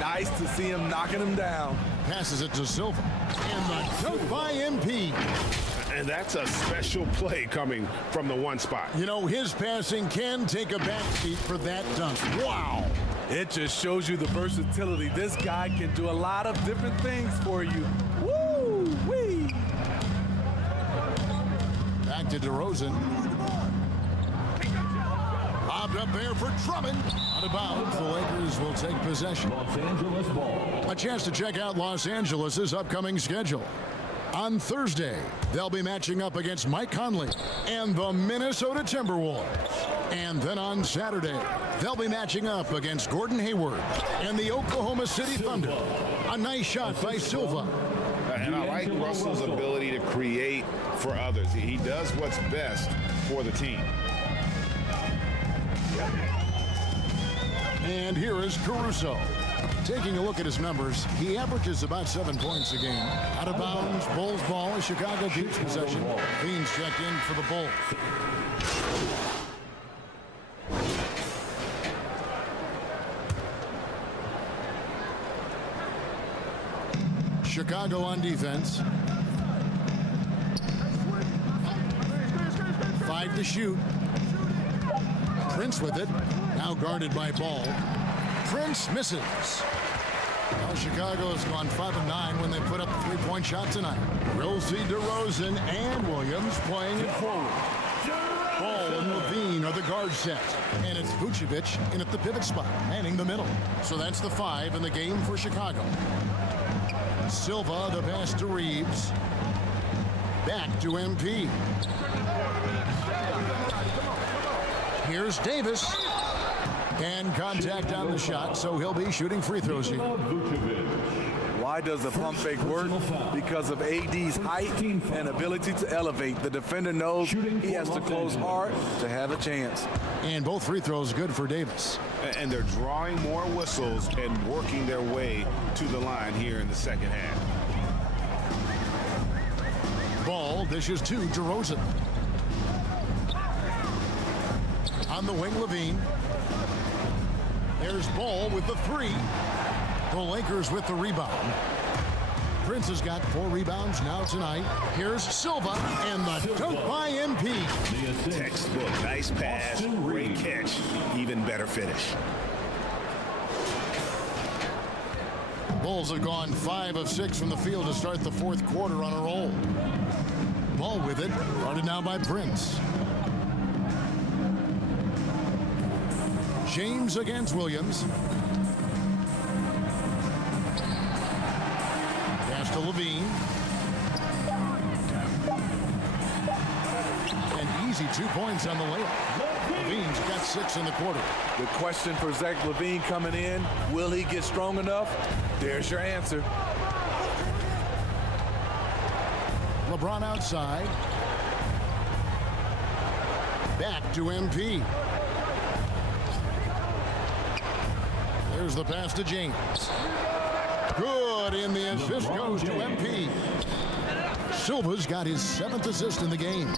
Nice to see him knocking him down. Passes it to Silva. And the dunk by MP. And that's a special play coming from the one spot. You know, his passing can take a backseat for that dunk. Wow. It just shows you the versatility. This guy can do a lot of different things for you. Woo-wee. Back to DeRozan. Lobbed up there for Drummond. Out of bounds, the Lakers will take possession. Los Angeles ball. A chance to check out Los Angeles' upcoming schedule. On Thursday, they'll be matching up against Mike Conley and the Minnesota Timberwolves. And then on Saturday, they'll be matching up against Gordon Hayward and the Oklahoma City Thunder. A nice shot by Silva. And I like Russell's ability to create for others. He does what's best for the team. And here is Caruso. Taking a look at his numbers, he averages about 7 points a game. Out of bounds, Bulls ball, as Chicago keeps possession. Beans checked in for the Bulls. Chicago on defense. 5 to shoot. Prince with it. Now guarded by Ball. Prince misses. Well, Chicago has gone 5 of 9 when they put up a three-point shot tonight. We'll see DeRozan and Williams playing it forward. Ball and Levine are the guard set. And it's Vucevic in at the pivot spot, manning the middle. So that's the 5 in the game for Chicago. Silva, the pass to Reeves. Back to MP. Here's Davis. And contact on the shot, so he'll be shooting free throws here. Why does the pump fake work? Because of AD's height and ability to elevate. The defender knows he has to close hard to have a chance. And both free throws good for Davis. And they're drawing more whistles and working their way to the line here in the second half. Ball dishes to DeRozan. On the wing, Levine. There's Ball with the 3. The Lakers with the rebound. Prince has got 4 rebounds now tonight. Here's Silva and the dunk by MP. Textbook, nice pass, great catch, even better finish. Bulls have gone 5 of 6 from the field to start the fourth quarter on a roll. Ball with it, guarded now by Prince. James against Williams. Pass to Levine. An easy 2 points on the layup. Levine's got 6 in the quarter. The question for Zach LaVine coming in, will he get strong enough? There's your answer. LeBron outside. Back to MP. There's the pass to James. Good, and the assist goes to MP. Silva's got his 7th assist in the game.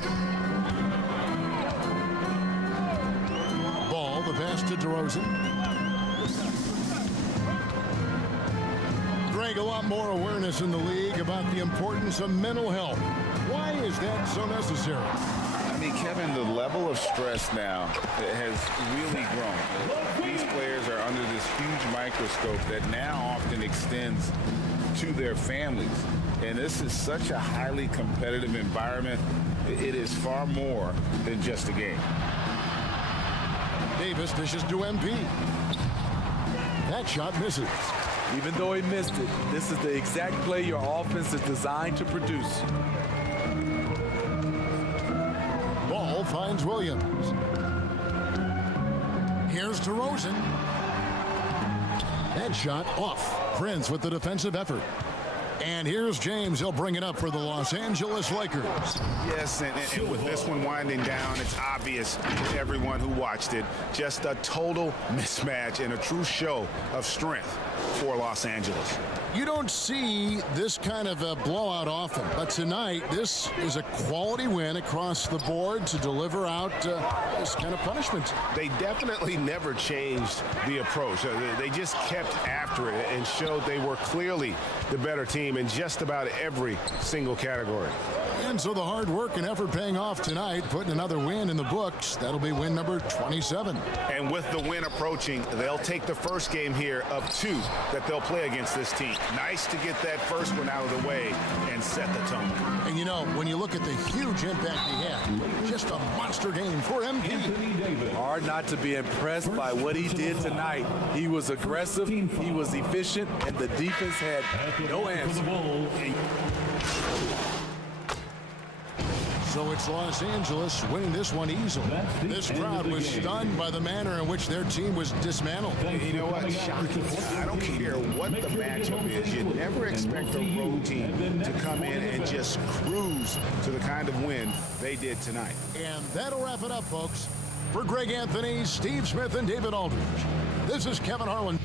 Ball, the pass to DeRozan. Greg, a lot more awareness in the league about the importance of mental health. Why is that so necessary? I mean, Kevin, the level of stress now has really grown. These players are under this huge microscope that now often extends to their families. And this is such a highly competitive environment. It is far more than just a game. Davis dishes to MP. That shot misses. Even though he missed it, this is the exact play your offense is designed to produce. Ball finds Williams. Here's DeRozan. That shot off. Prince with the defensive effort. And here's James. He'll bring it up for the Los Angeles Lakers. Yes, and with this one winding down, it's obvious to everyone who watched it. Just a total mismatch and a true show of strength for Los Angeles. You don't see this kind of a blowout often, but tonight this is a quality win across the board to deliver out this kind of punishment. They definitely never changed the approach. They just kept after it and showed they were clearly the better team in just about every single category. And so the hard work and effort paying off tonight, putting another win in the books. That'll be win number 27. And with the win approaching, they'll take the first game here of 2 that they'll play against this team. Nice to get that first one out of the way and set the tone. And you know, when you look at the huge impact he had, just a monster game for MP. Hard not to be impressed by what he did tonight. He was aggressive, he was efficient, and the defense had no answer. So it's Los Angeles winning this one easily. This crowd was stunned by the manner in which their team was dismantled. You know what? Shocking. I don't care what the matchup is. You never expect a road team to come in and just cruise to the kind of win they did tonight. And that'll wrap it up, folks. For Greg Anthony, Steve Smith, and David Aldridge, this is Kevin Harlan.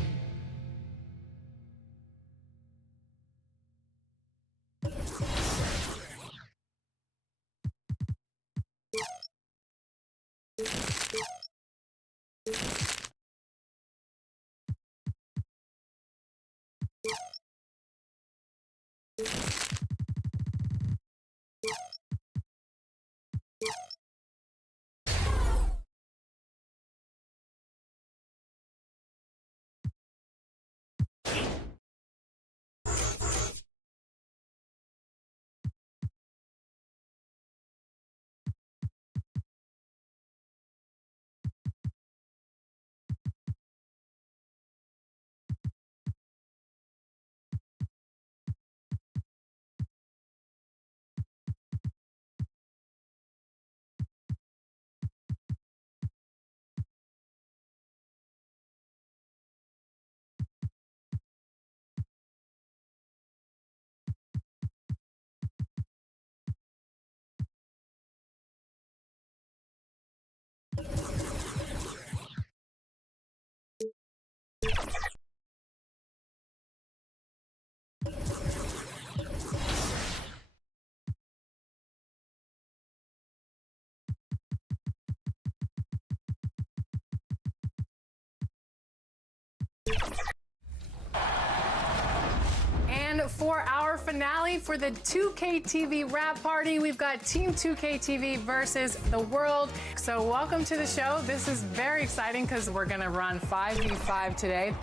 And for our finale for the 2K TV wrap party, we've got Team 2K TV versus the world. So welcome to the show. This is very exciting because we're going to run 5v5 today.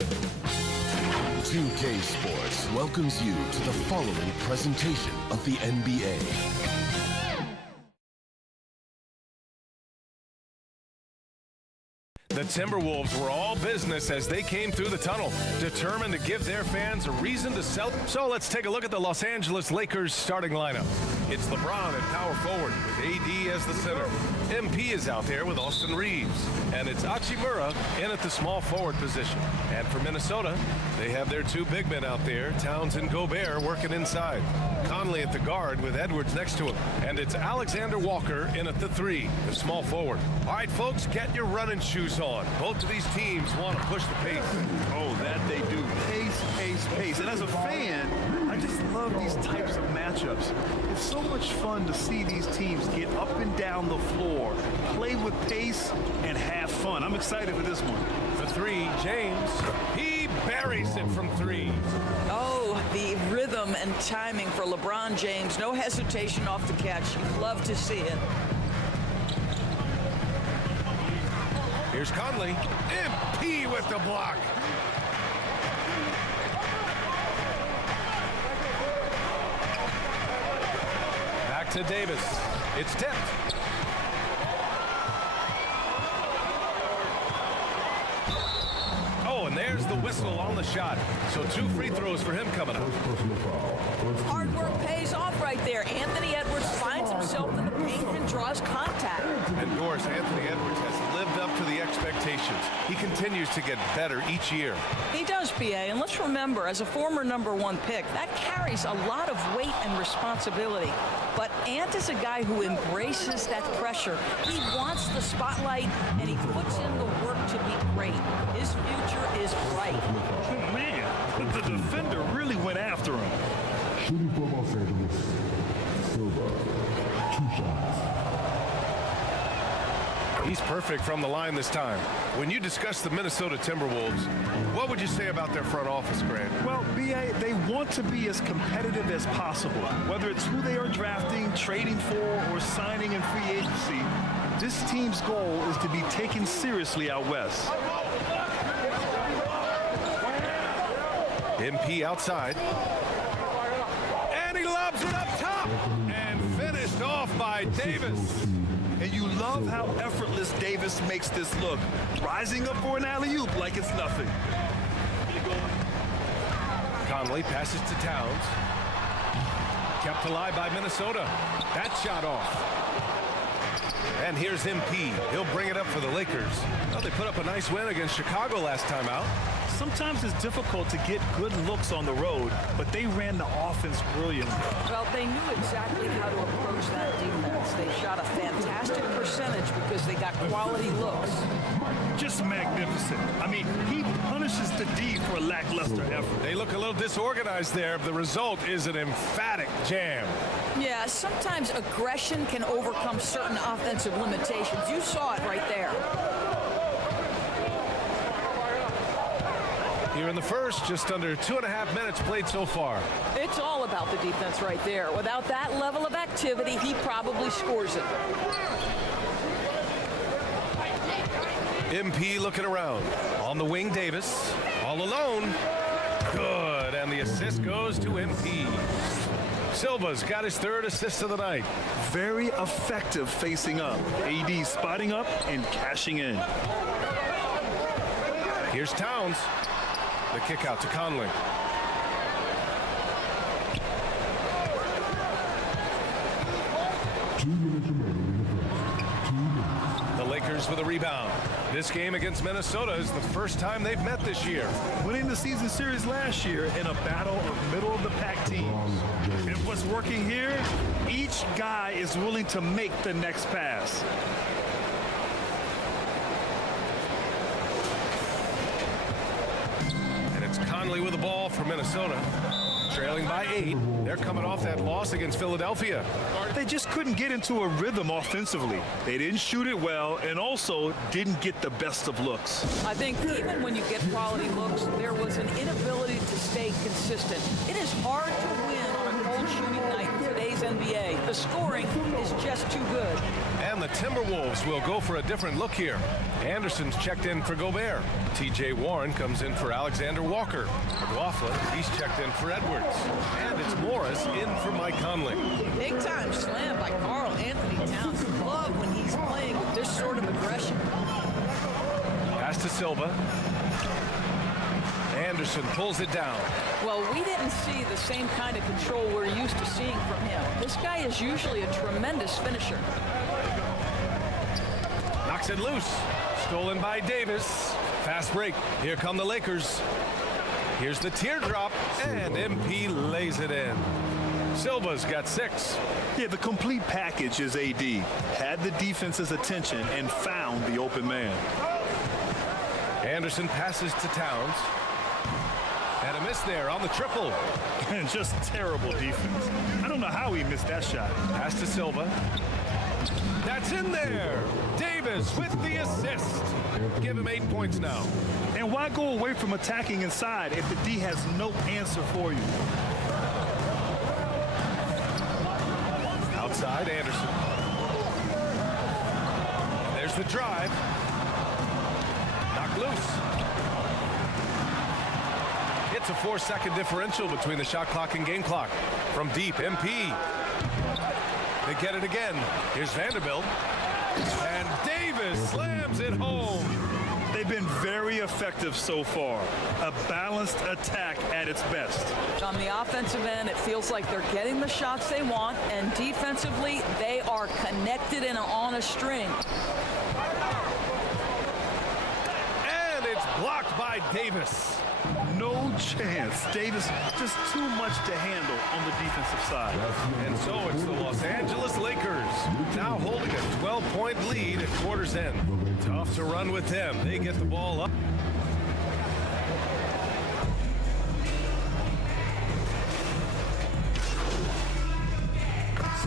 2K Sports welcomes you to the following presentation of the NBA. The Timberwolves were all business as they came through the tunnel, determined to give their fans a reason to sell. So let's take a look at the Los Angeles Lakers starting lineup. It's LeBron at power forward with AD as the center. MP is out there with Austin Reeves. And it's Hachimura in at the small forward position. And for Minnesota, they have their 2 big men out there, Towns and Gobert, working inside. Conley at the guard with Edwards next to him. And it's Alexander Walker in at the 3, the small forward. All right, folks, get your running shoes on. Both of these teams want to push the pace. Oh, that they do. Pace, pace, pace. And as a fan, I just love these types of matchups. It's so much fun to see these teams get up and down the floor, play with pace, and have fun. I'm excited for this one. The 3, James. He buries it from 3. Oh, the rhythm and timing for LeBron James. No hesitation off the catch. You'd love to see it. Here's Conley. MP with the block. Back to Davis. It's tipped. Oh, and there's the whistle on the shot. So 2 free throws for him coming up. Hard work pays off right there. Anthony Edwards finds himself in the paint and draws contact. And Doris, Anthony Edwards has lived up to the expectations. He continues to get better each year. He does, BA, and let's remember, as a former #1 pick, that carries a lot of weight and responsibility. But Ant is a guy who embraces that pressure. He wants the spotlight, and he puts in the work to be great. His future is bright. Man, the defender really went after him. Shooting for Los Angeles, Silva, 2 shots. He's perfect from the line this time. When you discuss the Minnesota Timberwolves, what would you say about their front office, Grant? Well, B.A., they want to be as competitive as possible. Whether it's who they are drafting, trading for, or signing in free agency, this team's goal is to be taken seriously out west. MP outside. And he lobs it up top. And finished off by Davis. And you love how effortless Davis makes this look. Rising up for an alley-oop like it's nothing. Conley passes to Towns. Kept alive by Minnesota. That shot off. And here's MP. He'll bring it up for the Lakers. Well, they put up a nice win against Chicago last time out. Sometimes it's difficult to get good looks on the road, but they ran the offense brilliantly. Well, they knew exactly how to approach that defense. They shot a fantastic percentage because they got quality looks. Just magnificent. I mean, he punishes the D for a lackluster effort. They look a little disorganized there. The result is an emphatic jam. Yeah, sometimes aggression can overcome certain offensive limitations. You saw it right there. Here in the first, just under 2.5 minutes played so far. It's all about the defense right there. Without that level of activity, he probably scores it. MP looking around. On the wing, Davis. All alone. Good, and the assist goes to MP. Silva's got his third assist of the night. Very effective facing up. AD spotting up and cashing in. Here's Towns. The kick out to Conley. The Lakers with a rebound. This game against Minnesota is the first time they've met this year. Winning the season series last year in a battle of middle-of-the-pack teams. And what's working here, each guy is willing to make the next pass. Conley with the ball for Minnesota. Trailing by 8. They're coming off that loss against Philadelphia. They just couldn't get into a rhythm offensively. They didn't shoot it well and also didn't get the best of looks. I think even when you get quality looks, there was an inability to stay consistent. It is hard to win on a cold shooting night in today's NBA. The scoring is just too good. And the Timberwolves will go for a different look here. Anderson's checked in for Gobert. T.J. Warren comes in for Alexander Walker. McLaughlin, he's checked in for Edwards. And it's Morris in for Mike Conley. Big time slam by Karl Anthony Towns. Love when he's playing with this sort of aggression. Pass to Silva. Anderson pulls it down. Well, we didn't see the same kind of control we're used to seeing from him. This guy is usually a tremendous finisher. Knocks it loose. Stolen by Davis. Fast break. Here come the Lakers. Here's the teardrop, and MP lays it in. Silva's got 6. Yeah, the complete package is AD. Had the defense's attention and found the open man. Anderson passes to Towns. And a miss there on the triple. And just terrible defense. I don't know how he missed that shot. Pass to Silva. That's in there. Davis with the assist. Give him 8 points now. And why go away from attacking inside if the D has no answer for you? Outside, Anderson. There's the drive. Knocked loose. It's a 4-second differential between the shot clock and game clock. From deep, MP. They get it again. Here's Vanderbilt. And Davis slams it home. They've been very effective so far. A balanced attack at its best. On the offensive end, it feels like they're getting the shots they want, and defensively, they are connected and on a string. And it's blocked by Davis. No chance. Davis just too much to handle on the defensive side. And so it's the Los Angeles Lakers now holding a 12-point lead at quarter's end. Tough to run with them. They get the ball up.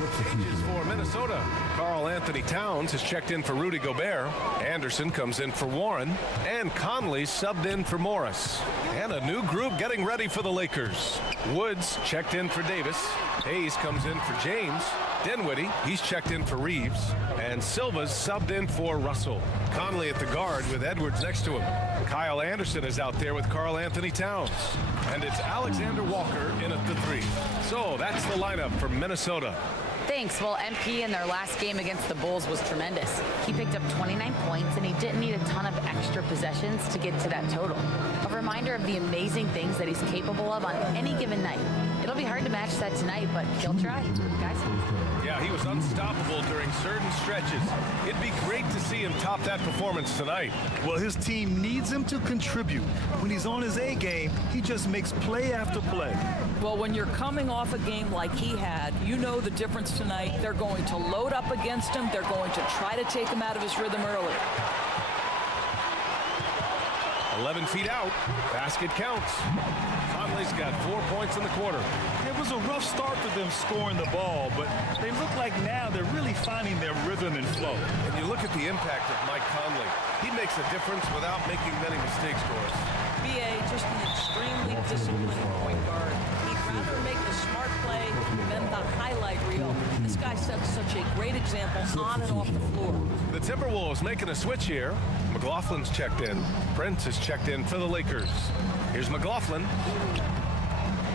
Changes for Minnesota. Karl Anthony Towns has checked in for Rudy Gobert. Anderson comes in for Warren. And Conley subbed in for Morris. And a new group getting ready for the Lakers. Woods checked in for Davis. Hayes comes in for James. Dinwiddie, he's checked in for Reeves. And Silva's subbed in for Russell. Conley at the guard with Edwards next to him. Kyle Anderson is out there with Karl Anthony Towns. And it's Alexander Walker in at the 3. So that's the lineup for Minnesota. Thanks. Well, MP in their last game against the Bulls was tremendous. He picked up 29 points, and he didn't need a ton of extra possessions to get to that total. A reminder of the amazing things that he's capable of on any given night. It'll be hard to match that tonight, but he'll try. Guys? Yeah, he was unstoppable during certain stretches. It'd be great to see him top that performance tonight. Well, his team needs him to contribute. When he's on his A game, he just makes play after play. Well, when you're coming off a game like he had, you know the difference tonight. They're going to load up against him. They're going to try to take him out of his rhythm early. 11 feet out. Basket counts. Conley's got 4 points in the quarter. It was a rough start for them scoring the ball, but they look like now they're really finding their rhythm and flow. And you look at the impact of Mike Conley. He makes a difference without making many mistakes for us. BA, just an extremely disciplined point guard. He'd rather make the smart play than the highlight reel. This guy sets such a great example on and off the floor. The Timberwolves making a switch here. McLaughlin's checked in. Prince is checked in for the Lakers. Here's McLaughlin.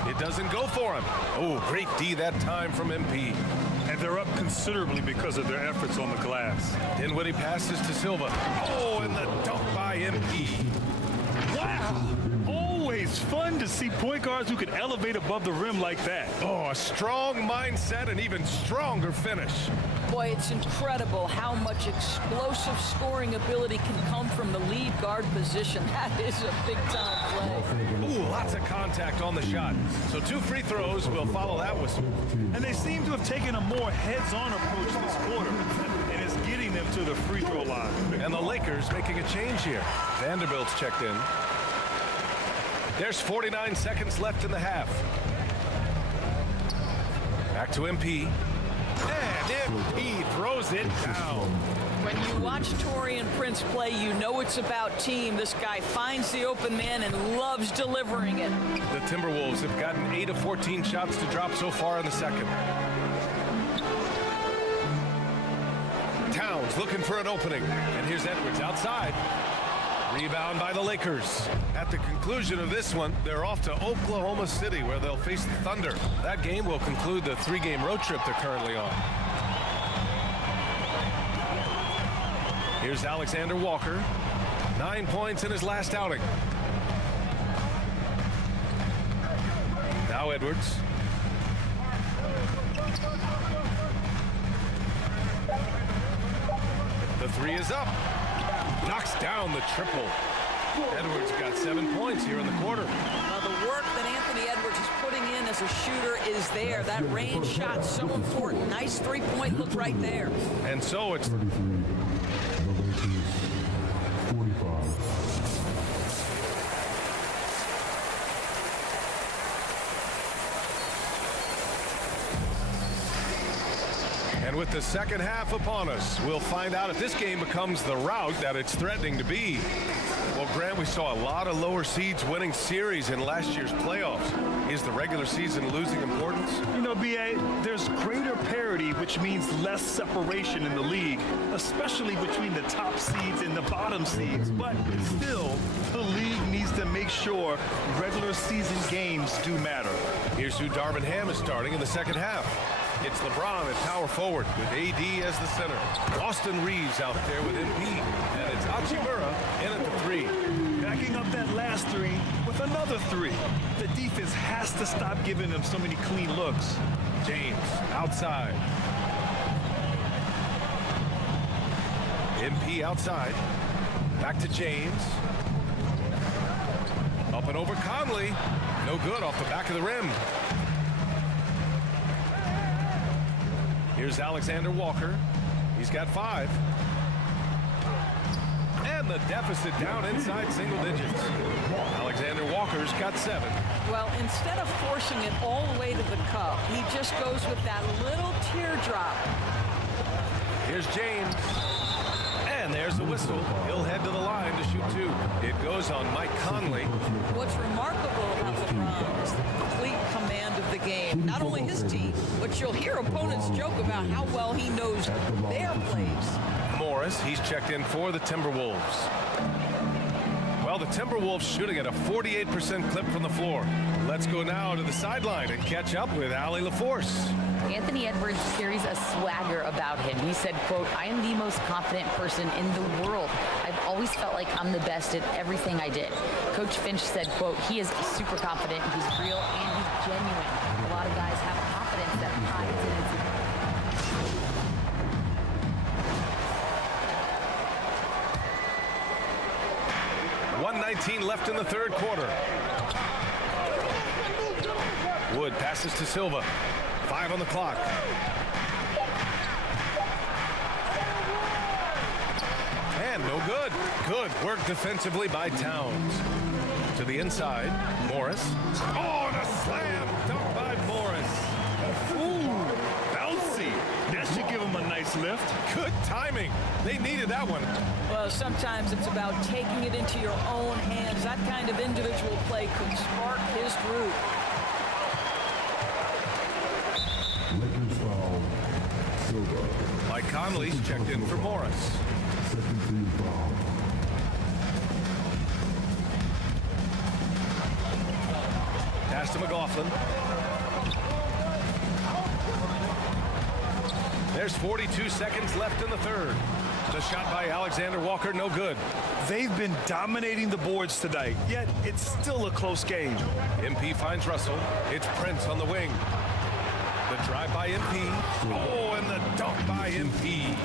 It doesn't go for him. Oh, great D that time from MP. And they're up considerably because of their efforts on the glass. Dinwiddie passes to Silva. Oh, and the dunk by MP. Wow! Always fun to see point guards who can elevate above the rim like that. Oh, a strong mindset and even stronger finish. Boy, it's incredible how much explosive scoring ability can come from the lead guard position. That is a big-time play. Ooh, lots of contact on the shot. So 2 free throws will follow that whistle. And they seem to have taken a more heads-on approach this quarter, and it's getting them to the free throw line. And the Lakers making a change here. Vanderbilt's checked in. There's 49 seconds left in the half. Back to MP. And MP throws it down. When you watch Taurean Prince play, you know it's about team. This guy finds the open man and loves delivering it. The Timberwolves have gotten 8 of 14 shots to drop so far in the second. Towns looking for an opening. And here's Edwards outside. Rebound by the Lakers. At the conclusion of this one, they're off to Oklahoma City, where they'll face the Thunder. That game will conclude the 3-game road trip they're currently on. Here's Alexander Walker. 9 points in his last outing. Now Edwards. The 3 is up. Knocks down the triple. Edwards got 7 points here in the quarter. Now the work that Anthony Edwards is putting in as a shooter is there. That range shot so important. Nice 3-point look right there. And so it's 33. The Lakers 45. And with the second half upon us, we'll find out if this game becomes the rout that it's threatening to be. Well, Grant, we saw a lot of lower seeds winning series in last year's playoffs. Is the regular season losing importance? You know, BA, there's greater parity, which means less separation in the league, especially between the top seeds and the bottom seeds. But still, the league needs to make sure regular season games do matter. Here's who Darvin Ham is starting in the second half. It's LeBron at power forward with AD as the center. Austin Reeves out there with MP. And it's Hachimura in at the 3. Backing up that last 3 with another 3. The defense has to stop giving them so many clean looks. James outside. MP outside. Back to James. Up and over Conley. No good off the back of the rim. Here's Alexander Walker. He's got 5. And the deficit down inside single digits. Alexander Walker's got 7. Well, instead of forcing it all the way to the cup, he just goes with that little teardrop. Here's James. And there's the whistle. He'll head to the line to shoot 2. It goes on Mike Conley. What's remarkable about LeBron is the complete command of the game. Not only his team, but you'll hear opponents joke about how well he knows their plays. Morris, he's checked in for the Timberwolves. Well, the Timberwolves shooting at a 48% clip from the floor. Let's go now to the sideline and catch up with Allie LaForce. Anthony Edwards carries a swagger about him. He said, quote, "I am the most confident person in the world. I've always felt like I'm the best at everything I did." Coach Finch said, quote, "He is super confident, he's real, and he's genuine." A lot of guys have confidence that hides in its 1:19 left in the third quarter. Wood passes to Silva. 5 on the clock. And no good. Good work defensively by Towns. To the inside, Morris. Oh, and a slam dunk by Morris. Ooh, bouncy. That should give him a nice lift. Good timing. They needed that one. Well, sometimes it's about taking it into your own hands. That kind of individual play could spark his group. Lakers foul. Silva. Mike Conley's checked in for Morris. Second team foul. Pass to McLaughlin. There's 42 seconds left in the third. The shot by Alexander Walker, no good. They've been dominating the boards tonight, yet it's still a close game. MP finds Russell. It's Prince on the wing. The drive by MP. Oh, and the dunk by MP.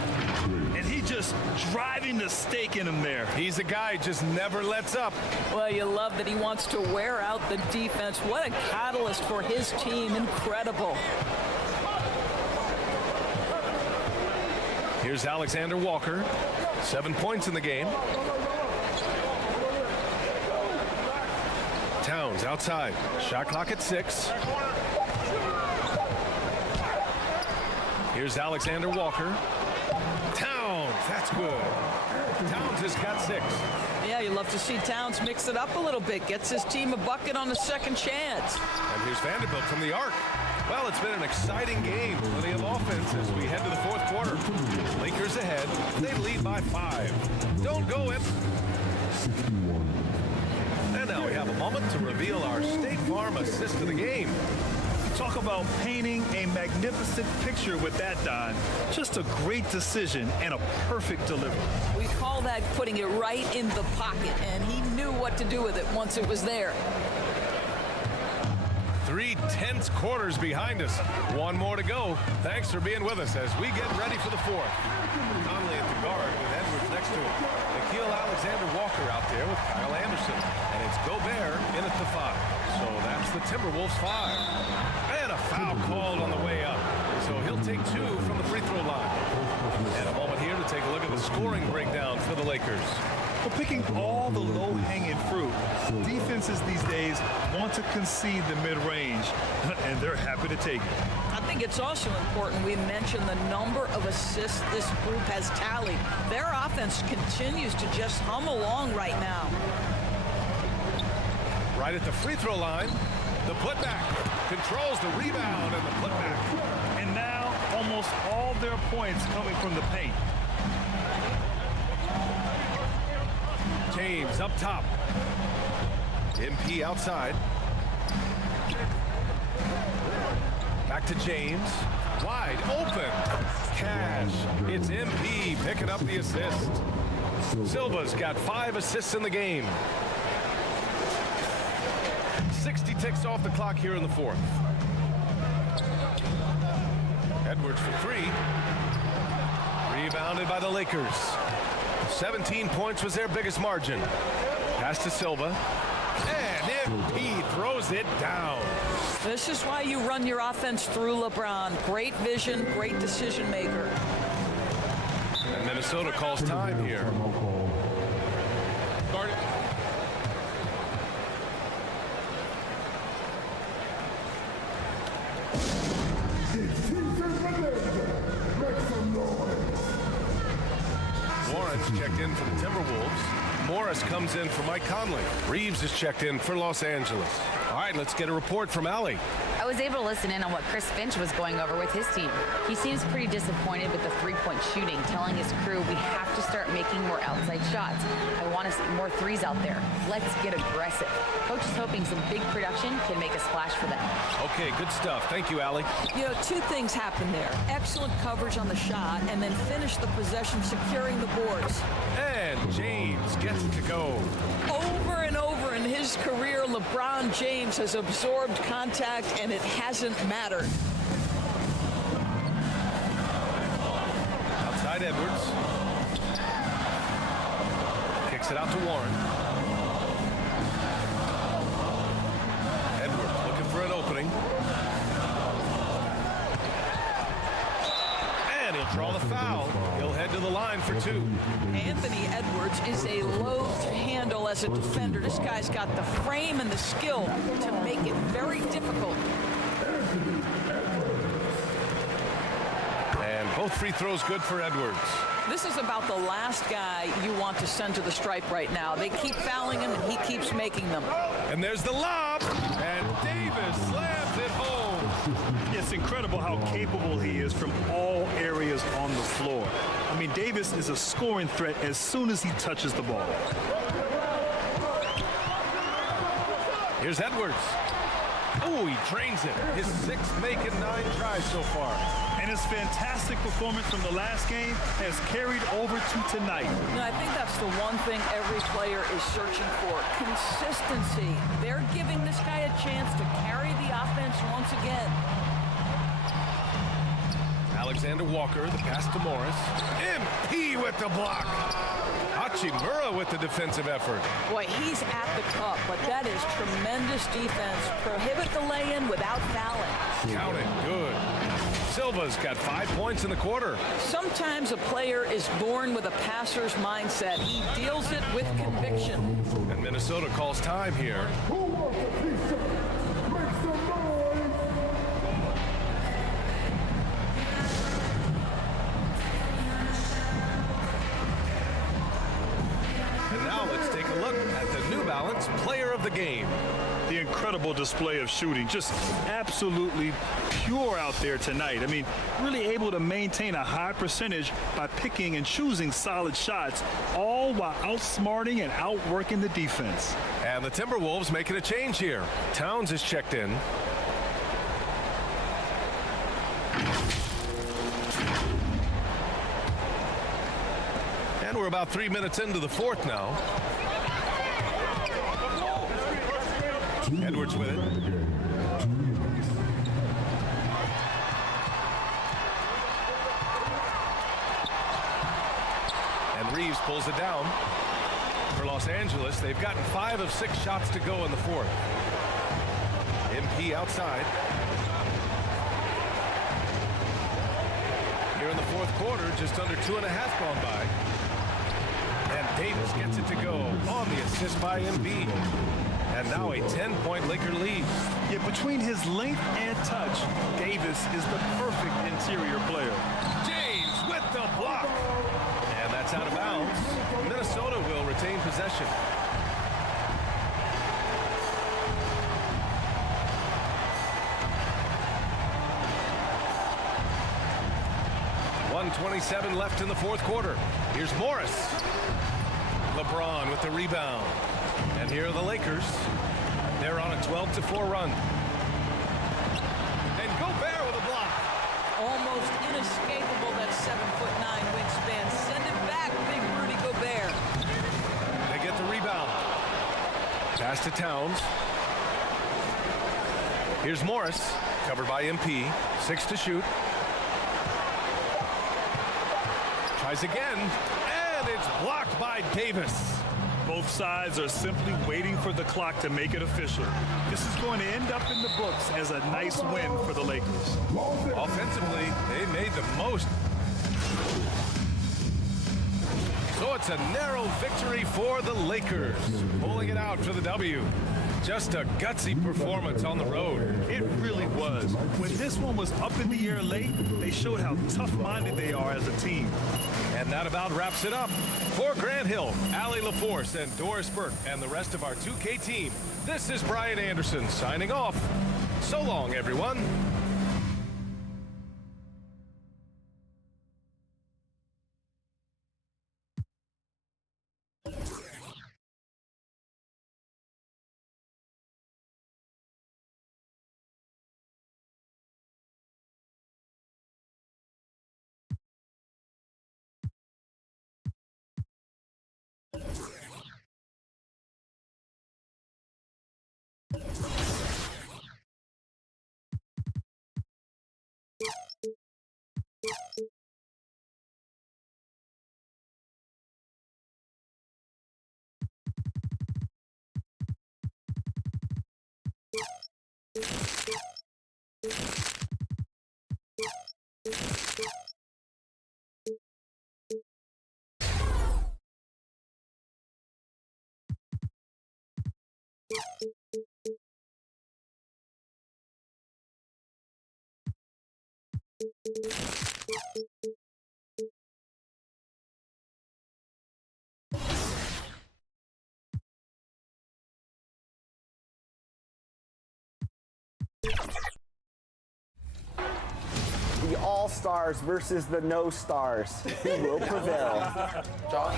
And he just driving the stake in him there. He's a guy who just never lets up. Well, you love that he wants to wear out the defense. What a catalyst for his team. Incredible. Here's Alexander Walker. 7 points in the game. Towns outside. Shot clock at 6. Here's Alexander Walker. Towns, that's good. Towns has got 6. Yeah, you love to see Towns mix it up a little bit. Gets his team a bucket on a second chance. And here's Vanderbilt from the arc. Well, it's been an exciting game. Plenty of offense as we head to the fourth quarter. Lakers ahead. They lead by 5. Don't go in. And now we have a moment to reveal our State Farm assist of the game. Talk about painting a magnificent picture with that, Don. Just a great decision and a perfect delivery. We call that putting it right in the pocket, and he knew what to do with it once it was there. 3 tense quarters behind us. 1 more to go. Thanks for being with us as we get ready for the fourth. Conley at the guard with Edwards next to him. Nikhil Alexander Walker out there with Kyle Anderson. And it's Gobert in at the 5. So that's the Timberwolves 5. And a foul called on the way up. So he'll take 2 from the free throw line. And a moment here to take a look at the scoring breakdown for the Lakers. We're picking all the low-hanging fruit. Defenses these days want to concede the mid-range, and they're happy to take it. I think it's also important we mention the number of assists this group has tallied. Their offense continues to just hum along right now. Right at the free throw line, the putback controls the rebound and the putback. And now almost all their points coming from the paint. James up top. MP outside. Back to James. Wide open. Cash. It's MP picking up the assist. Silva's got 5 assists in the game. 60 ticks off the clock here in the fourth. Edwards for 3. Rebounded by the Lakers. 17 points was their biggest margin. Pass to Silva. And MP throws it down. This is why you run your offense through LeBron. Great vision, great decision maker. And Minnesota calls time here. Guard it. Warren's checked in for the Timberwolves. Morris comes in for Mike Conley. Reeves is checked in for Los Angeles. All right, let's get a report from Allie. I was able to listen in on what Chris Finch was going over with his team. He seems pretty disappointed with the three-point shooting, telling his crew we have to start making more outside shots. I want to see more threes out there. Let's get aggressive. Coach is hoping some big production can make a splash for them. Okay, good stuff. Thank you, Allie. You know, two things happened there. Excellent coverage on the shot, and then finish the possession securing the boards. And James gets to go. Over and over in his career, LeBron James has absorbed contact, and it hasn't mattered. Outside Edwards. Kicks it out to Warren. Edwards looking for an opening. And he'll draw the foul. He'll head to the line for two. Anthony Edwards is a load to handle as a defender. This guy's got the frame and the skill to make it very difficult. And both free throws good for Edwards. This is about the last guy you want to send to the stripe right now. They keep fouling him, and he keeps making them. And there's the lob, and Davis slams it home. It's incredible how capable he is from all areas on the floor. I mean, Davis is a scoring threat as soon as he touches the ball. Here's Edwards. Oh, he drains it. His sixth making 9 tries so far. And his fantastic performance from the last game has carried over to tonight. No, I think that's the one thing every player is searching for. Consistency. They're giving this guy a chance to carry the offense once again. Alexander Walker, the pass to Morris. MP with the block. Hachimura with the defensive effort. Boy, he's at the cup, but that is tremendous defense. Prohibit the lay-in without fouling. Count it. Good. Silva's got 5 points in the quarter. Sometimes a player is born with a passer's mindset. He deals it with conviction. And Minnesota calls time here. And now let's take a look at the New Balance Player of the Game. The incredible display of shooting, just absolutely pure out there tonight. I mean, really able to maintain a high percentage by picking and choosing solid shots, all while outsmarting and outworking the defense. And the Timberwolves making a change here. Towns is checked in. And we're about 3 minutes into the fourth now. Edwards with it. And Reeves pulls it down. For Los Angeles, they've gotten 5 of 6 shots to go in the fourth. MP outside. Here in the fourth quarter, just under 2.5 gone by. And Davis gets it to go on the assist by Embiid. And now a 10-point Laker lead. Yet between his length and touch, Davis is the perfect interior player. James with the block. And that's out of bounds. Minnesota will retain possession. .127 left in the fourth quarter. Here's Morris. LeBron with the rebound. And here are the Lakers. They're on a 12-4 run. And Gobert with a block. Almost inescapable, that 7'9" wingspan. Send it back, big Rudy Gobert. They get the rebound. Pass to Towns. Here's Morris, covered by MP. 6 to shoot. Tries again, and it's blocked by Davis. Both sides are simply waiting for the clock to make it official. This is going to end up in the books as a nice win for the Lakers. Offensively, they made the most. So a it's a narrow victory for the Lakers, pulling it out for the W. Just a gutsy performance on the road. It really was. When this one was up in the air late, they showed how tough-minded they are as a team. And that about wraps it up. For Grant Hill, Allie LaForce, and Doris Burke, and the rest of our 2K team, this is Brian Anderson signing off. So long, everyone. The All-Stars versus the No-Stars. Who will prevail? John?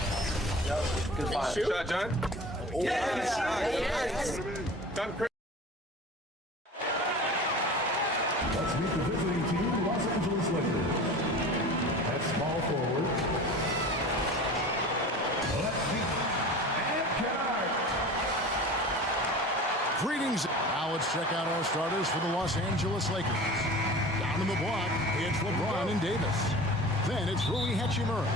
Good find. Shot, John? Yes! Done. Let's meet the visiting team, Los Angeles Lakers. At small forward, let's meet Greetings. Now let's check out our starters for the Los Angeles Lakers. Down in the block, it's LeBron and Davis. Then it's Rui Hachimura.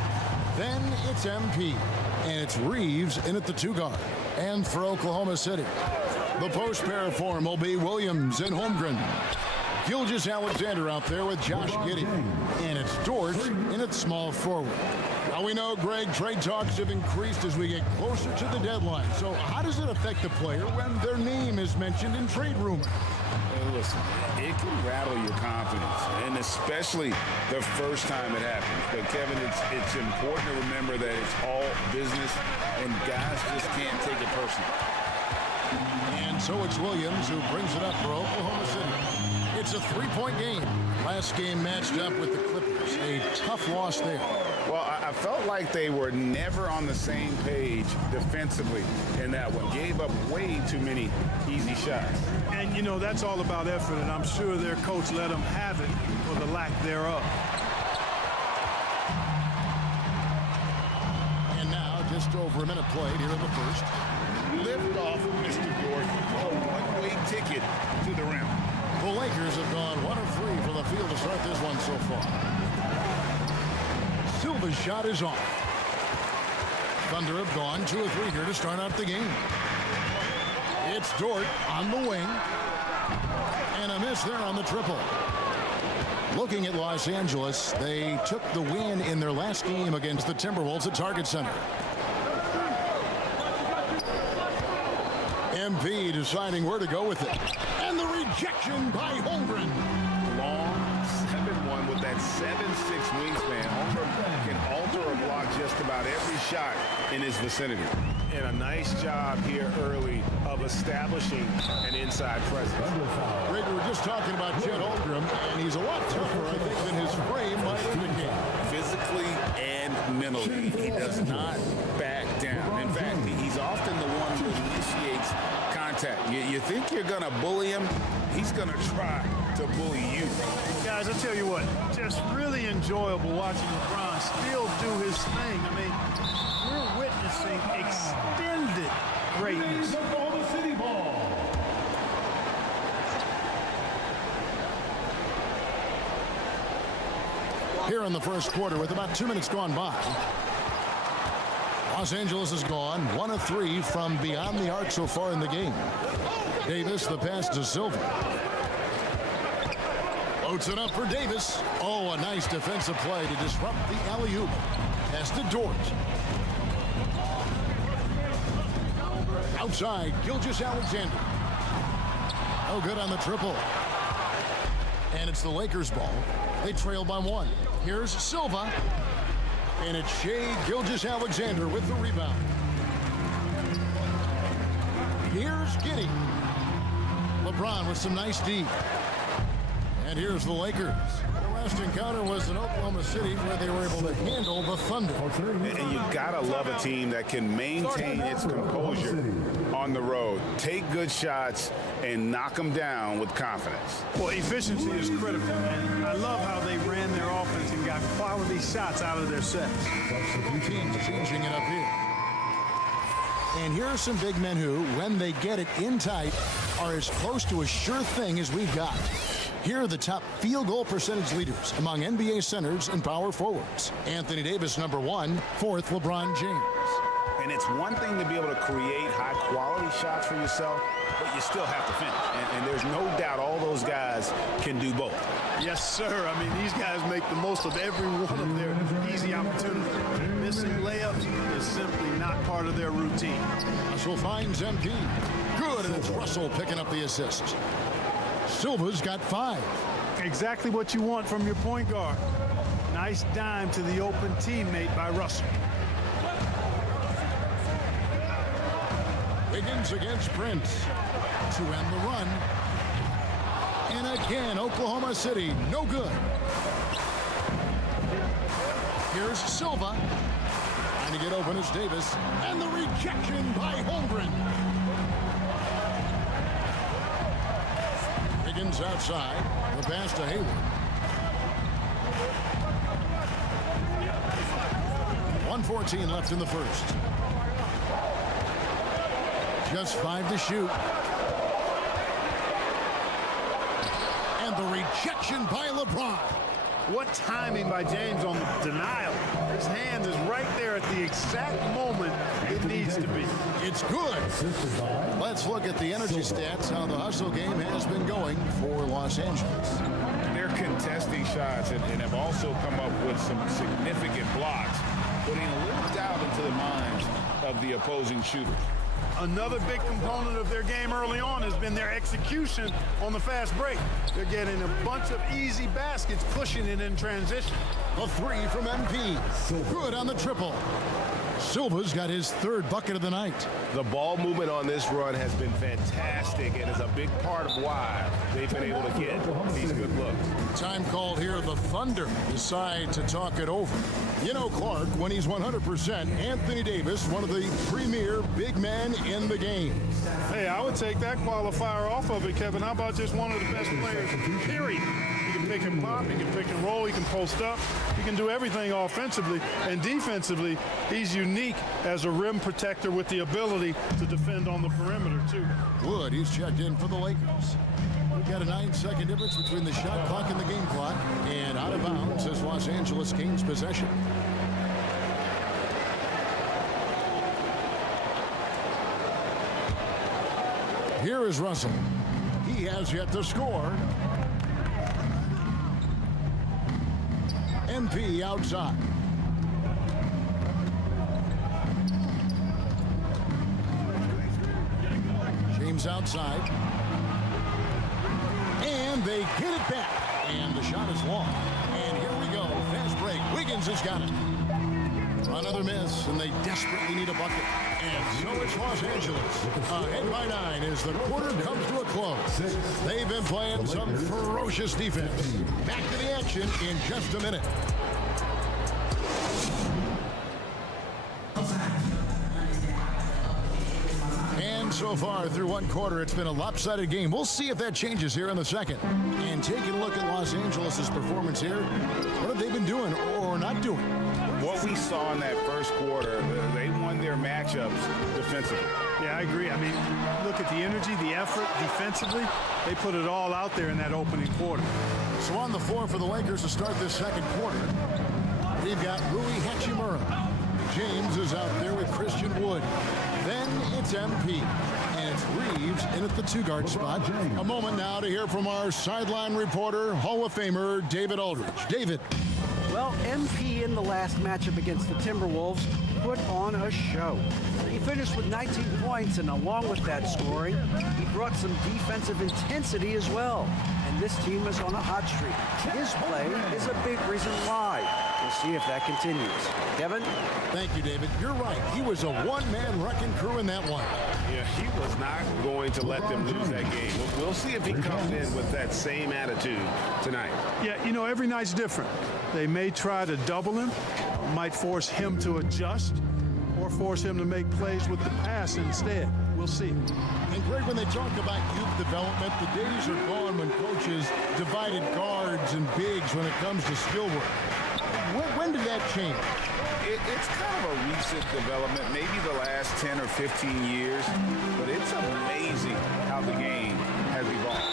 Then it's MP. And it's Reeves in at the 2 guard. And for Oklahoma City, the post pair form will be Williams and Holmgren. Gilgeous Alexander out there with Josh Giddey. And it's Dort in at small forward. Now we know, Greg, trade talks have increased as we get closer to the deadline. So how does it affect the player when their name is mentioned in trade rumors? Listen, it can rattle your confidence, and especially the first time it happens. But, Kevin, it's important to remember that it's all business, and guys just can't take it personally. And so it's Williams who brings it up for Oklahoma City. It's a 3-point game. Last game matched up with the Clippers. A tough loss there. Well, I felt like they were never on the same page defensively in that one. Gave up way too many easy shots. And, you know, that's all about effort, and I'm sure their coach let them have it for the lack thereof. And now, just over a minute played here in the first. Lift off, Mr. Dort. A one-way ticket to the rim. The Lakers have gone 1 of 3 from the field to start this one so far. Silva's shot is off. Thunder have gone 2 of 3 here to start out the game. It's Dort on the wing. And a miss there on the triple. Looking at Los Angeles, they took the win in their last game against the Timberwolves at Target Center. MP deciding where to go with it. And the rejection by Holmgren. Long 7-1 with that 7'6" wingspan. Holmgren can alter a block just about every shot in his vicinity. And a nice job here early of establishing an inside presence. Greg, we were just talking about Chet Holmgren, and he's a lot tougher, I think, than his frame might indicate. Physically and mentally, he does not back down. In fact, he's often the one who initiates contact. You think you're going to bully him, he's going to try to bully you. Guys, I tell you what, just really enjoyable watching LeBron still do his thing. I mean, we're witnessing extended greatness. Oklahoma City ball. Here in the first quarter with about 2 minutes gone by. Los Angeles has gone 1 of 3 from beyond the arc so far in the game. Davis, the pass to Silva. Loads it up for Davis. Oh, a nice defensive play to disrupt the alley-oop. Pass to Dort. Outside, Gilgeous-Alexander. No good on the triple. And it's the Lakers' ball. They trail by 1. Here's Silva. And it's Shai Gilgeous-Alexander with the rebound. Here's Giddey. LeBron with some nice D. And here's the Lakers. The last encounter was in Oklahoma City where they were able to handle the Thunder. And you gotta love a team that can maintain its composure on the road, take good shots, and knock them down with confidence. Well, efficiency is critical, and I love how they ran their offense and got quality shots out of their sets. Teams changing it up here. And here are some big men who, when they get it in tight, are as close to a sure thing as we've got. Here are the top field goal percentage leaders among NBA centers and power forwards. Anthony Davis, number 1. 4th, LeBron James. And it's one thing to be able to create high-quality shots for yourself, but you still have to finish. And there's no doubt all those guys can do both. Yes, sir. I mean, these guys make the most of every one of their easy opportunities. Missing layups is simply not part of their routine. Russell finds MP. Good, and it's Russell picking up the assist. Silva's got 5. Exactly what you want from your point guard. Nice dime to the open teammate by Russell. Wiggins against Prince to end the run. And again, Oklahoma City, no good. Here's Silva. Trying to get open is Davis. And the rejection by Holmgren. Wiggins outside. The pass to Hayward. 1:14 left in the first. Just 5 to shoot. And the rejection by LeBron. What timing by James on the denial. His hand is right there at the exact moment it needs to be. It's good. Let's look at the energy stats, how the hustle game has been going for Los Angeles. They're contesting shots and have also come up with some significant blocks, putting a little doubt into the minds of the opposing shooters. Another big component of their game early on has been their execution on the fast break. They're getting a bunch of easy baskets, pushing it in transition. A 3 from MP. Good on the triple. Silva's got his 3rd bucket of the night. The ball movement on this run has been fantastic and is a big part of why they've been able to get these good looks. Time called here. The Thunder decide to talk it over. You know, Clark, when he's 100%, Anthony Davis, one of the premier big men in the game. Hey, I would take that qualifier off of it, Kevin. How about just one of the best players, period? He can pick and pop, he can pick and roll, he can post up, he can do everything offensively, and defensively, he's unique as a rim protector with the ability to defend on the perimeter, too. Wood, he's checked in for the Lakers. We've got a 9-second difference between the shot clock and the game clock, and out of bounds as Los Angeles gains possession. Here is Russell. He has yet to score. MP outside. James outside. And they get it back. And the shot is long. And here we go. Fast break. Wiggins has got it. Another miss, and they desperately need a bucket. And so it's Los Angeles. Ahead by 9 as the quarter comes to a close. They've been playing some ferocious defense. Back to the action in just a minute. And so far through one quarter, it's been a lopsided game. We'll see if that changes here in the second. And taking a look at Los Angeles' performance here, what have they been doing or not doing? What we saw in that first quarter, they won their matchups defensively. Yeah, I agree. I mean, look at the energy, the effort defensively. They put it all out there in that opening quarter. So on the floor for the Lakers to start this second quarter, we've got Rui Hachimura. James is out there with Christian Wood. Then it's MP. And it's Reeves in at the 2-guard spot. A moment now to hear from our sideline reporter, Hall of Famer David Aldridge. David. Well, MP in the last matchup against the Timberwolves put on a show. He finished with 19 points, and along with that scoring, he brought some defensive intensity as well. And this team is on a hot streak. His play is a big reason why. We'll see if that continues. Kevin? Thank you, David. You're right. He was a one-man wrecking crew in that one. Yeah, he was not going to let them lose that game. We'll see if he comes in with that same attitude tonight. Yeah, you know, every night's different. They may try to double him, might force him to adjust, or force him to make plays with the pass instead. We'll see. And Greg, when they talk about youth development, the days are gone when coaches divided guards and bigs when it comes to skill work. When did that change? It's kind of a recent development, maybe the last 10 or 15 years, but it's amazing how the game has evolved.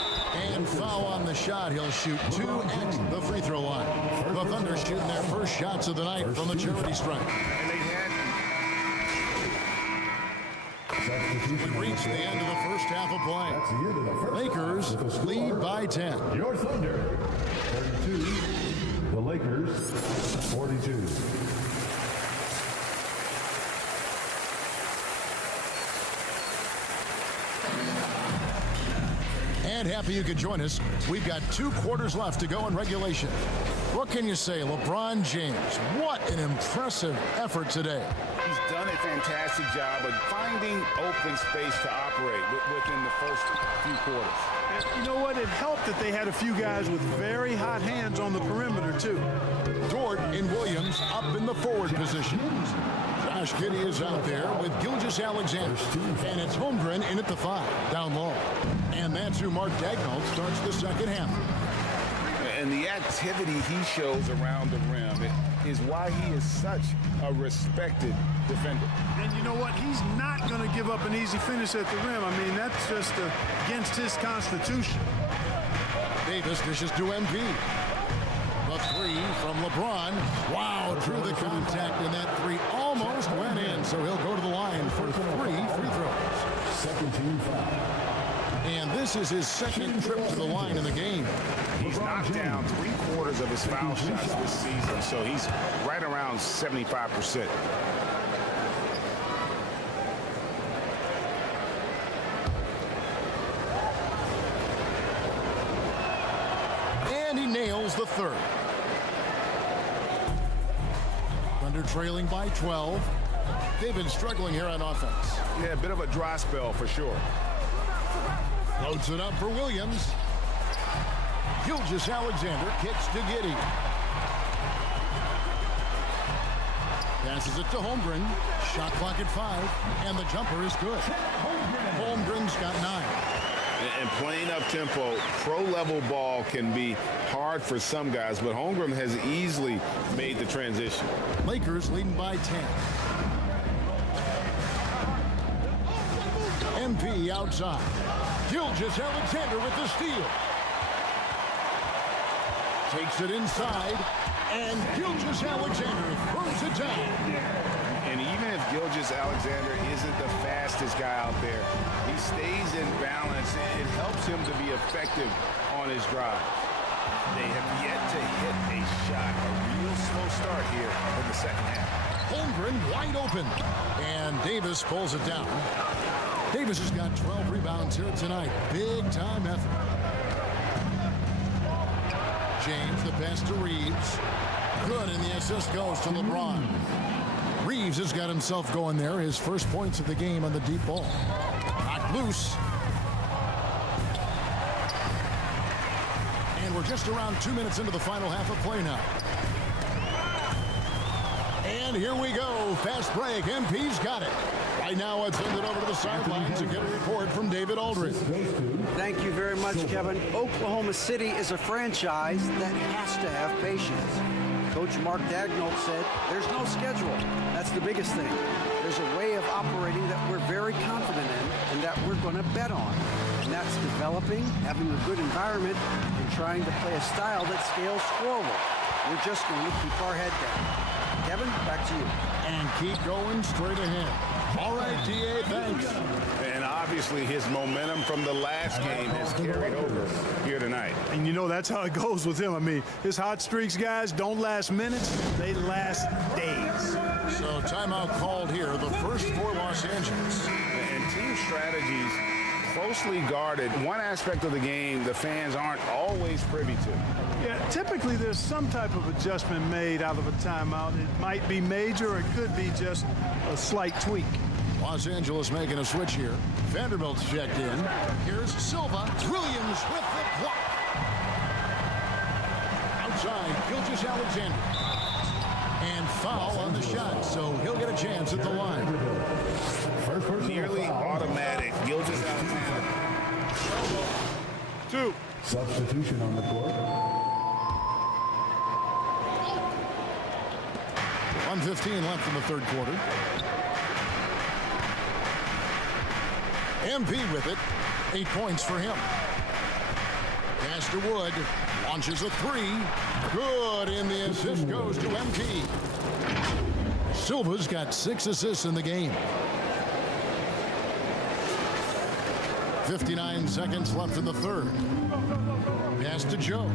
And foul on the shot. He'll shoot 2 at the free throw line. The Thunder shooting their first shots of the night from the charity stripe. And they had... We reached the end of the first half of play. Lakers lead by 10. Your Thunder, 32. The Lakers, 42. And happy you could join us. We've got 2 quarters left to go in regulation. What can you say, LeBron James? What an impressive effort today. He's done a fantastic job of finding open space to operate within the first few quarters. And you know what? It helped that they had a few guys with very hot hands on the perimeter, too. Dort and Williams up in the forward position. Josh Giddey is out there with Gilgeous-Alexander. And it's Holmgren in at the 5, down low. And that's who Mark Daigneault starts the second half. And the activity he shows around the rim is why he is such a respected defender. And you know what? He's not going to give up an easy finish at the rim. I mean, that's just against his constitution. Davis dishes to MP. The 3 from LeBron. Wow, drew the contact, and that 3 almost went in. So he'll go to the line for 3 free throws. Second team foul. And this is his second trip to the line in the game. He's knocked down 3/4 of his foul shots this season, so he's right around 75%. And he nails the 3rd. Thunder trailing by 12. They've been struggling here on offense. Yeah, a bit of a dry spell for sure. Floats it up for Williams. Gilgeous-Alexander kicks to Giddey. Passes it to Holmgren. Shot clock at 5, and the jumper is good. Holmgren's got 9. And playing up tempo, pro-level ball can be hard for some guys, but Holmgren has easily made the transition. Lakers leading by 10. MP outside. Gilgeous-Alexander with the steal. Takes it inside, and Gilgeous-Alexander throws it down. And even if Gilgeous-Alexander isn't the fastest guy out there, he stays in balance, and it helps him to be effective on his drive. They have yet to hit a shot, a real slow start here in the second half. Holmgren wide open, and Davis pulls it down. Davis has got 12 rebounds here tonight. Big time effort. James, the pass to Reeves. Good, and the assist goes to LeBron. Reeves has got himself going there. His first points of the game on the deep ball. Knocked loose. And we're just around 2 minutes into the final half of play now. And here we go. Fast break. MP's got it. Right now, let's send it over to the sidelines to get a report from David Aldridge. Thank you very much, Kevin. Oklahoma City is a franchise that has to have patience. Coach Mark Daigneault said there's no schedule. That's the biggest thing. There's a way of operating that we're very confident in and that we're going to bet on. And that's developing, having a good environment, and trying to play a style that scales forward. We're just going to keep our head down. Kevin, back to you. And keep going straight ahead. All right, D.A., thanks. And obviously his momentum from the last game has carried over here tonight. And you know, that's how it goes with him. I mean, his hot streaks, guys, don't last minutes. They last days. So timeout called here, the first for Los Angeles. And team strategies closely guarded. One aspect of the game the fans aren't always privy to. Yeah, typically there's some type of adjustment made out of a timeout. It might be major or it could be just a slight tweak. Los Angeles making a switch here. Vanderbilt's checked in. Here's Silva. Williams with the block. Outside, Gilgeous-Alexander. And foul on the shot, so he'll get a chance at the line. Nearly automatic. Gilgeous-Alexander. 2. Substitution on the court. 1:15 left in the third quarter. MP with it. 8 points for him. Pass to Wood. Launches a 3. Good, and the assist goes to MP. Silva's got 6 assists in the game. 59 seconds left in the third. Pass to Joe.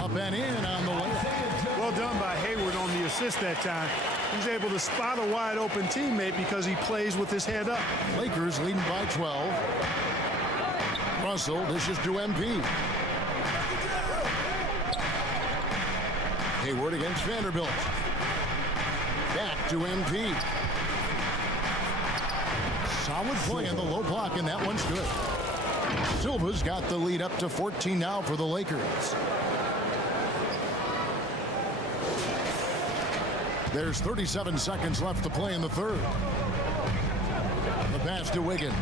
Up and in on the way. Well done by Hayward on the assist that time. He's able to spot a wide open teammate because he plays with his head up. Lakers leading by 12. Russell dishes to MP. Hayward against Vanderbilt. Back to MP. Solid play in the low block, and that one's good. Silva's got the lead up to 14 now for the Lakers. There's 37 seconds left to play in the third. The pass to Wiggins.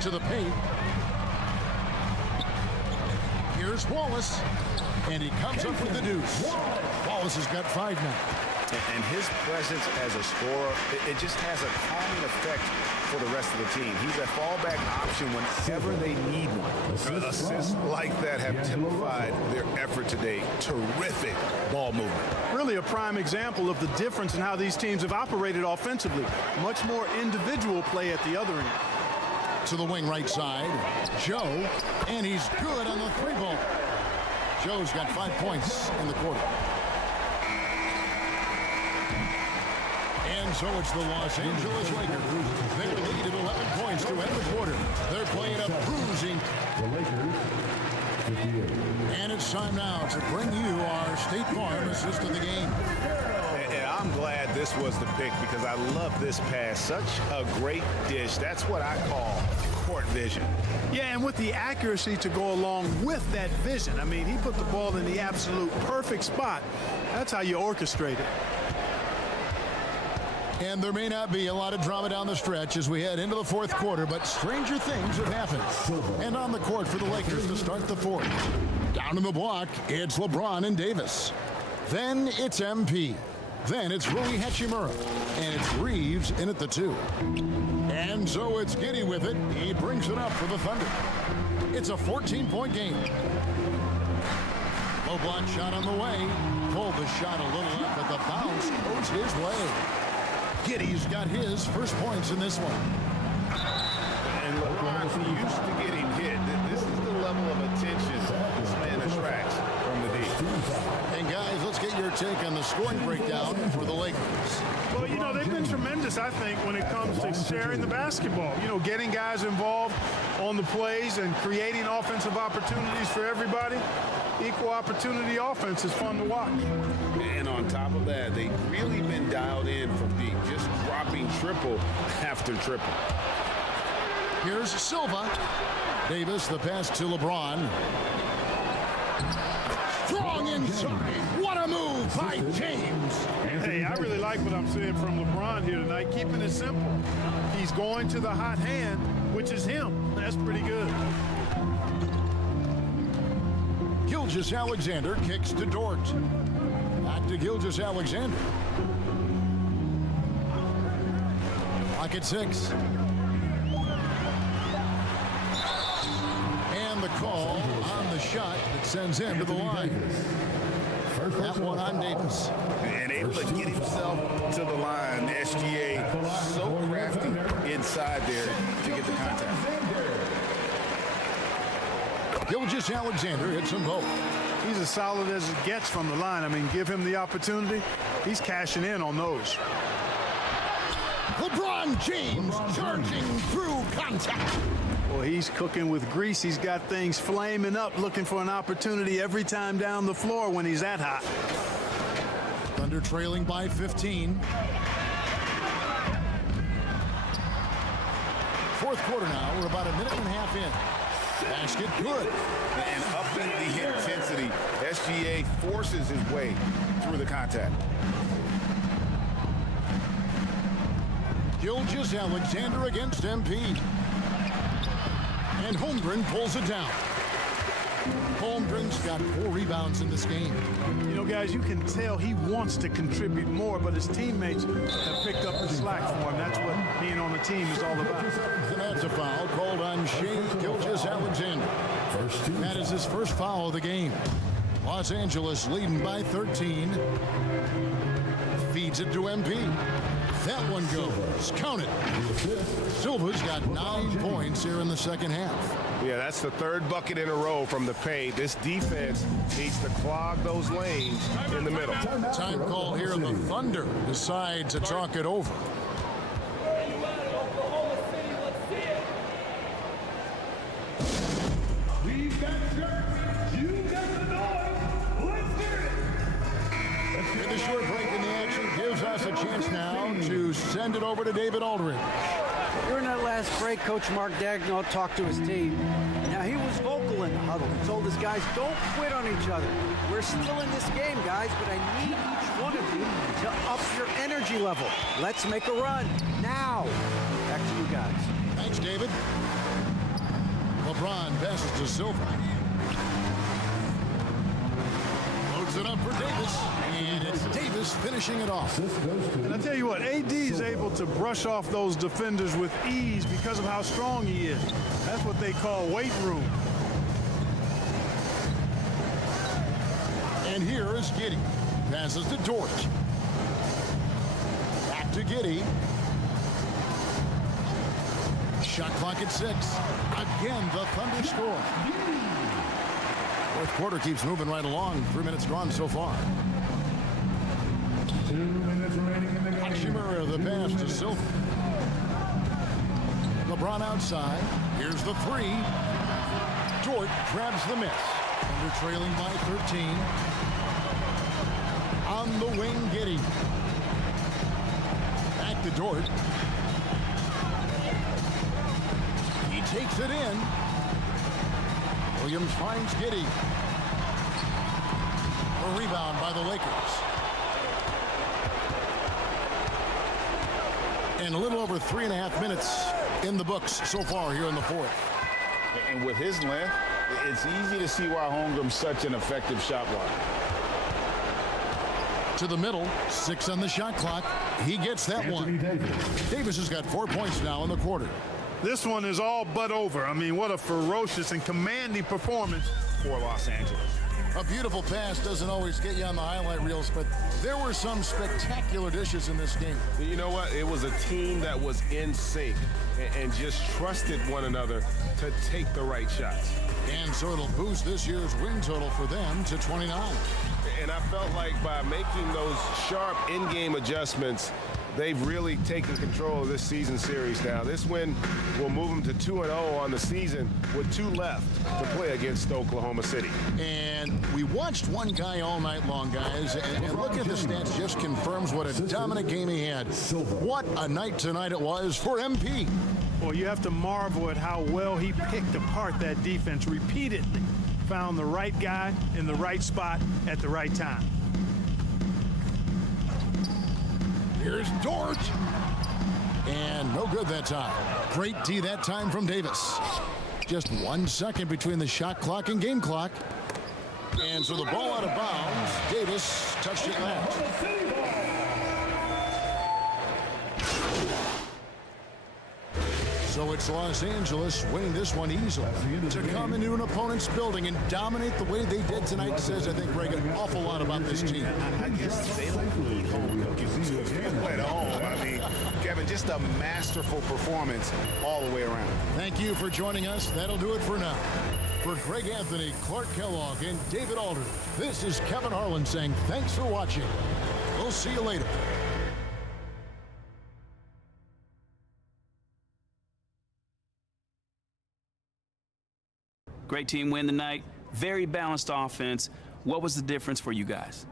To the paint. Here's Wallace. And he comes up with the deuce. Wallace has got 5 now. And his presence as a scorer, it just has a calming effect for the rest of the team. He's a fallback option whenever they need one. Assists like that have typified their effort today. Terrific ball movement. Really a prime example of the difference in how these teams have operated offensively. Much more individual play at the other end. To the wing right side. Joe, and he's good on the 3-ball. Joe's got 5 points in the quarter. And so it's the Los Angeles Lakers. They lead at 11 points to end the quarter. They're playing a bruising. The Lakers, 58. And it's time now to bring you our State Farm assist of the game. And I'm glad this was the pick because I love this pass. Such a great dish. That's what I call court vision. Yeah, and with the accuracy to go along with that vision. I mean, he put the ball in the absolute perfect spot. That's how you orchestrate it. And there may not be a lot of drama down the stretch as we head into the fourth quarter, but stranger things have happened. And on the court for the Lakers to start the fourth. Down in the block, it's LeBron and Davis. Then it's MP. Then it's Rui Hachimura. And it's Reeves in at the 2. And so it's Giddey with it. He brings it up for the Thunder. It's a 14-point game. Low block shot on the way. Pulled the shot a little up, but the bounce goes his way. Giddey's got his first points in this one. And LeBron's used to getting hit. This is the level of attention this man attracts from the D. And guys, let's get your take on the scoring breakdown for the Lakers. Well, you know, they've been tremendous, I think, when it comes to sharing the basketball. You know, getting guys involved on the plays and creating offensive opportunities for everybody. Equal opportunity offense is fun to watch. And on top of that, they've really been dialed in from deep, just dropping triple after triple. Here's Silva. Davis, the pass to LeBron. Strong inside. What a move by James. Hey, I really like what I'm seeing from LeBron here tonight, keeping it simple. He's going to the hot hand, which is him. That's pretty good. Gilgeous-Alexander kicks to Dort. Back to Gilgeous-Alexander. Clock at 6. And the call on the shot that sends him to the line. That one on Davis. And able to get himself to the line. SGA so crafty inside there to get the contact. Gilgeous-Alexander hits them both. He's as solid as it gets from the line. I mean, give him the opportunity. He's cashing in on those. LeBron James charging through contact. Well, he's cooking with grease. He's got things flaming up, looking for an opportunity every time down the floor when he's that hot. Thunder trailing by 15. Fourth quarter now. We're about a minute and a half in. Basket good. And upping the intensity, SGA forces his way through the contact. Gilgeous-Alexander against MP. And Holmgren pulls it down. Holmgren's got 4 rebounds in this game. You know, guys, you can tell he wants to contribute more, but his teammates have picked up the slack for him. That's what being on the team is all about. And that's a foul called on Shea Gilgeous-Alexander. That is his first foul of the game. Los Angeles leading by 13. Feeds it to MP. That one goes. Count it. Silva's got 9 points here in the second half. Yeah, that's the third bucket in a row from the paint. This defense needs to clog those lanes in the middle. Time call here. The Thunder decide to talk it over. We've got shirts. You got the noise. Let's hear it. And the short break in the action gives us a chance now to send it over to David Aldridge. During that last break, Coach Mark Daigneault talked to his team. Now, he was vocal in the huddle. He told his guys, don't quit on each other. We're still in this game, guys, but I need each one of you to up your energy level. Let's make a run now. Back to you guys. Thanks, David. LeBron passes to Silva. Loads it up for Davis. And it's Davis finishing it off. And I tell you what, AD is able to brush off those defenders with ease because of how strong he is. That's what they call weight room. And here is Giddey. Passes to Dort. Back to Giddey. Shot clock at 6. Again, the Thunder score. Fourth quarter keeps moving right along. 3 minutes gone so far. 2 minutes remaining in the game. Hachimura, the pass to Silva. LeBron outside. Here's the 3. Dort grabs the miss. Thunder trailing by 13. On the wing, Giddey. Back to Dort. He takes it in. Williams finds Giddey. A rebound by the Lakers. And a little over 3.5 minutes in the books so far here in the fourth. And with his length, it's easy to see why Holmgren's such an effective shot blocker. To the middle, 6 on the shot clock. He gets that one. Davis has got 4 points now in the quarter. This one is all but over. I mean, what a ferocious and commanding performance for Los Angeles. A beautiful pass doesn't always get you on the highlight reels, but there were some spectacular dishes in this game. You know what? It was a team that was in sync and just trusted one another to take the right shots. And so it'll boost this year's win total for them to 29. And I felt like by making those sharp in-game adjustments, they've really taken control of this season series now. This win will move them to 2-0 on the season with 2 left to play against Oklahoma City. And we watched one guy all night long, guys, and look at the stats, just confirms what a dominant game he had. What a night tonight it was for MP. Well, you have to marvel at how well he picked apart that defense repeatedly. Found the right guy in the right spot at the right time. Here's Dort. And no good that time. Great D that time from Davis. Just 1 second between the shot clock and game clock. And so the ball out of bounds. Davis touched it last. So it's Los Angeles winning this one easily. To come into an opponent's building and dominate the way they did tonight says, I think, Greg, an awful lot about this team. I guess they like to eat home cookies to feel at home. I mean, Kevin, just a masterful performance all the way around. Thank you for joining us. That'll do it for now. For Greg Anthony, Clark Kellogg, and David Alder, this is Kevin Harlan saying thanks for watching. We'll see you later. Great team win tonight. Very balanced offense. What was the difference for you guys?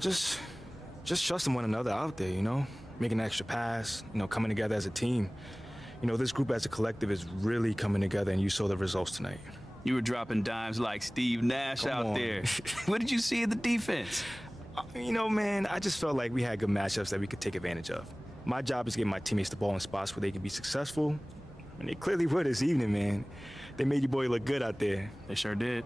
Just trusting one another out there, you know? Making an extra pass, you know, coming together as a team. You know, this group as a collective is really coming together, and you saw the results tonight. You were dropping dimes like Steve Nash out there. What did you see in the defense? You know, man, I just felt like we had good matchups that we could take advantage of. My job is to get my teammates the ball in spots where they can be successful, and they clearly were this evening, man. They made your boy look good out there. They sure did.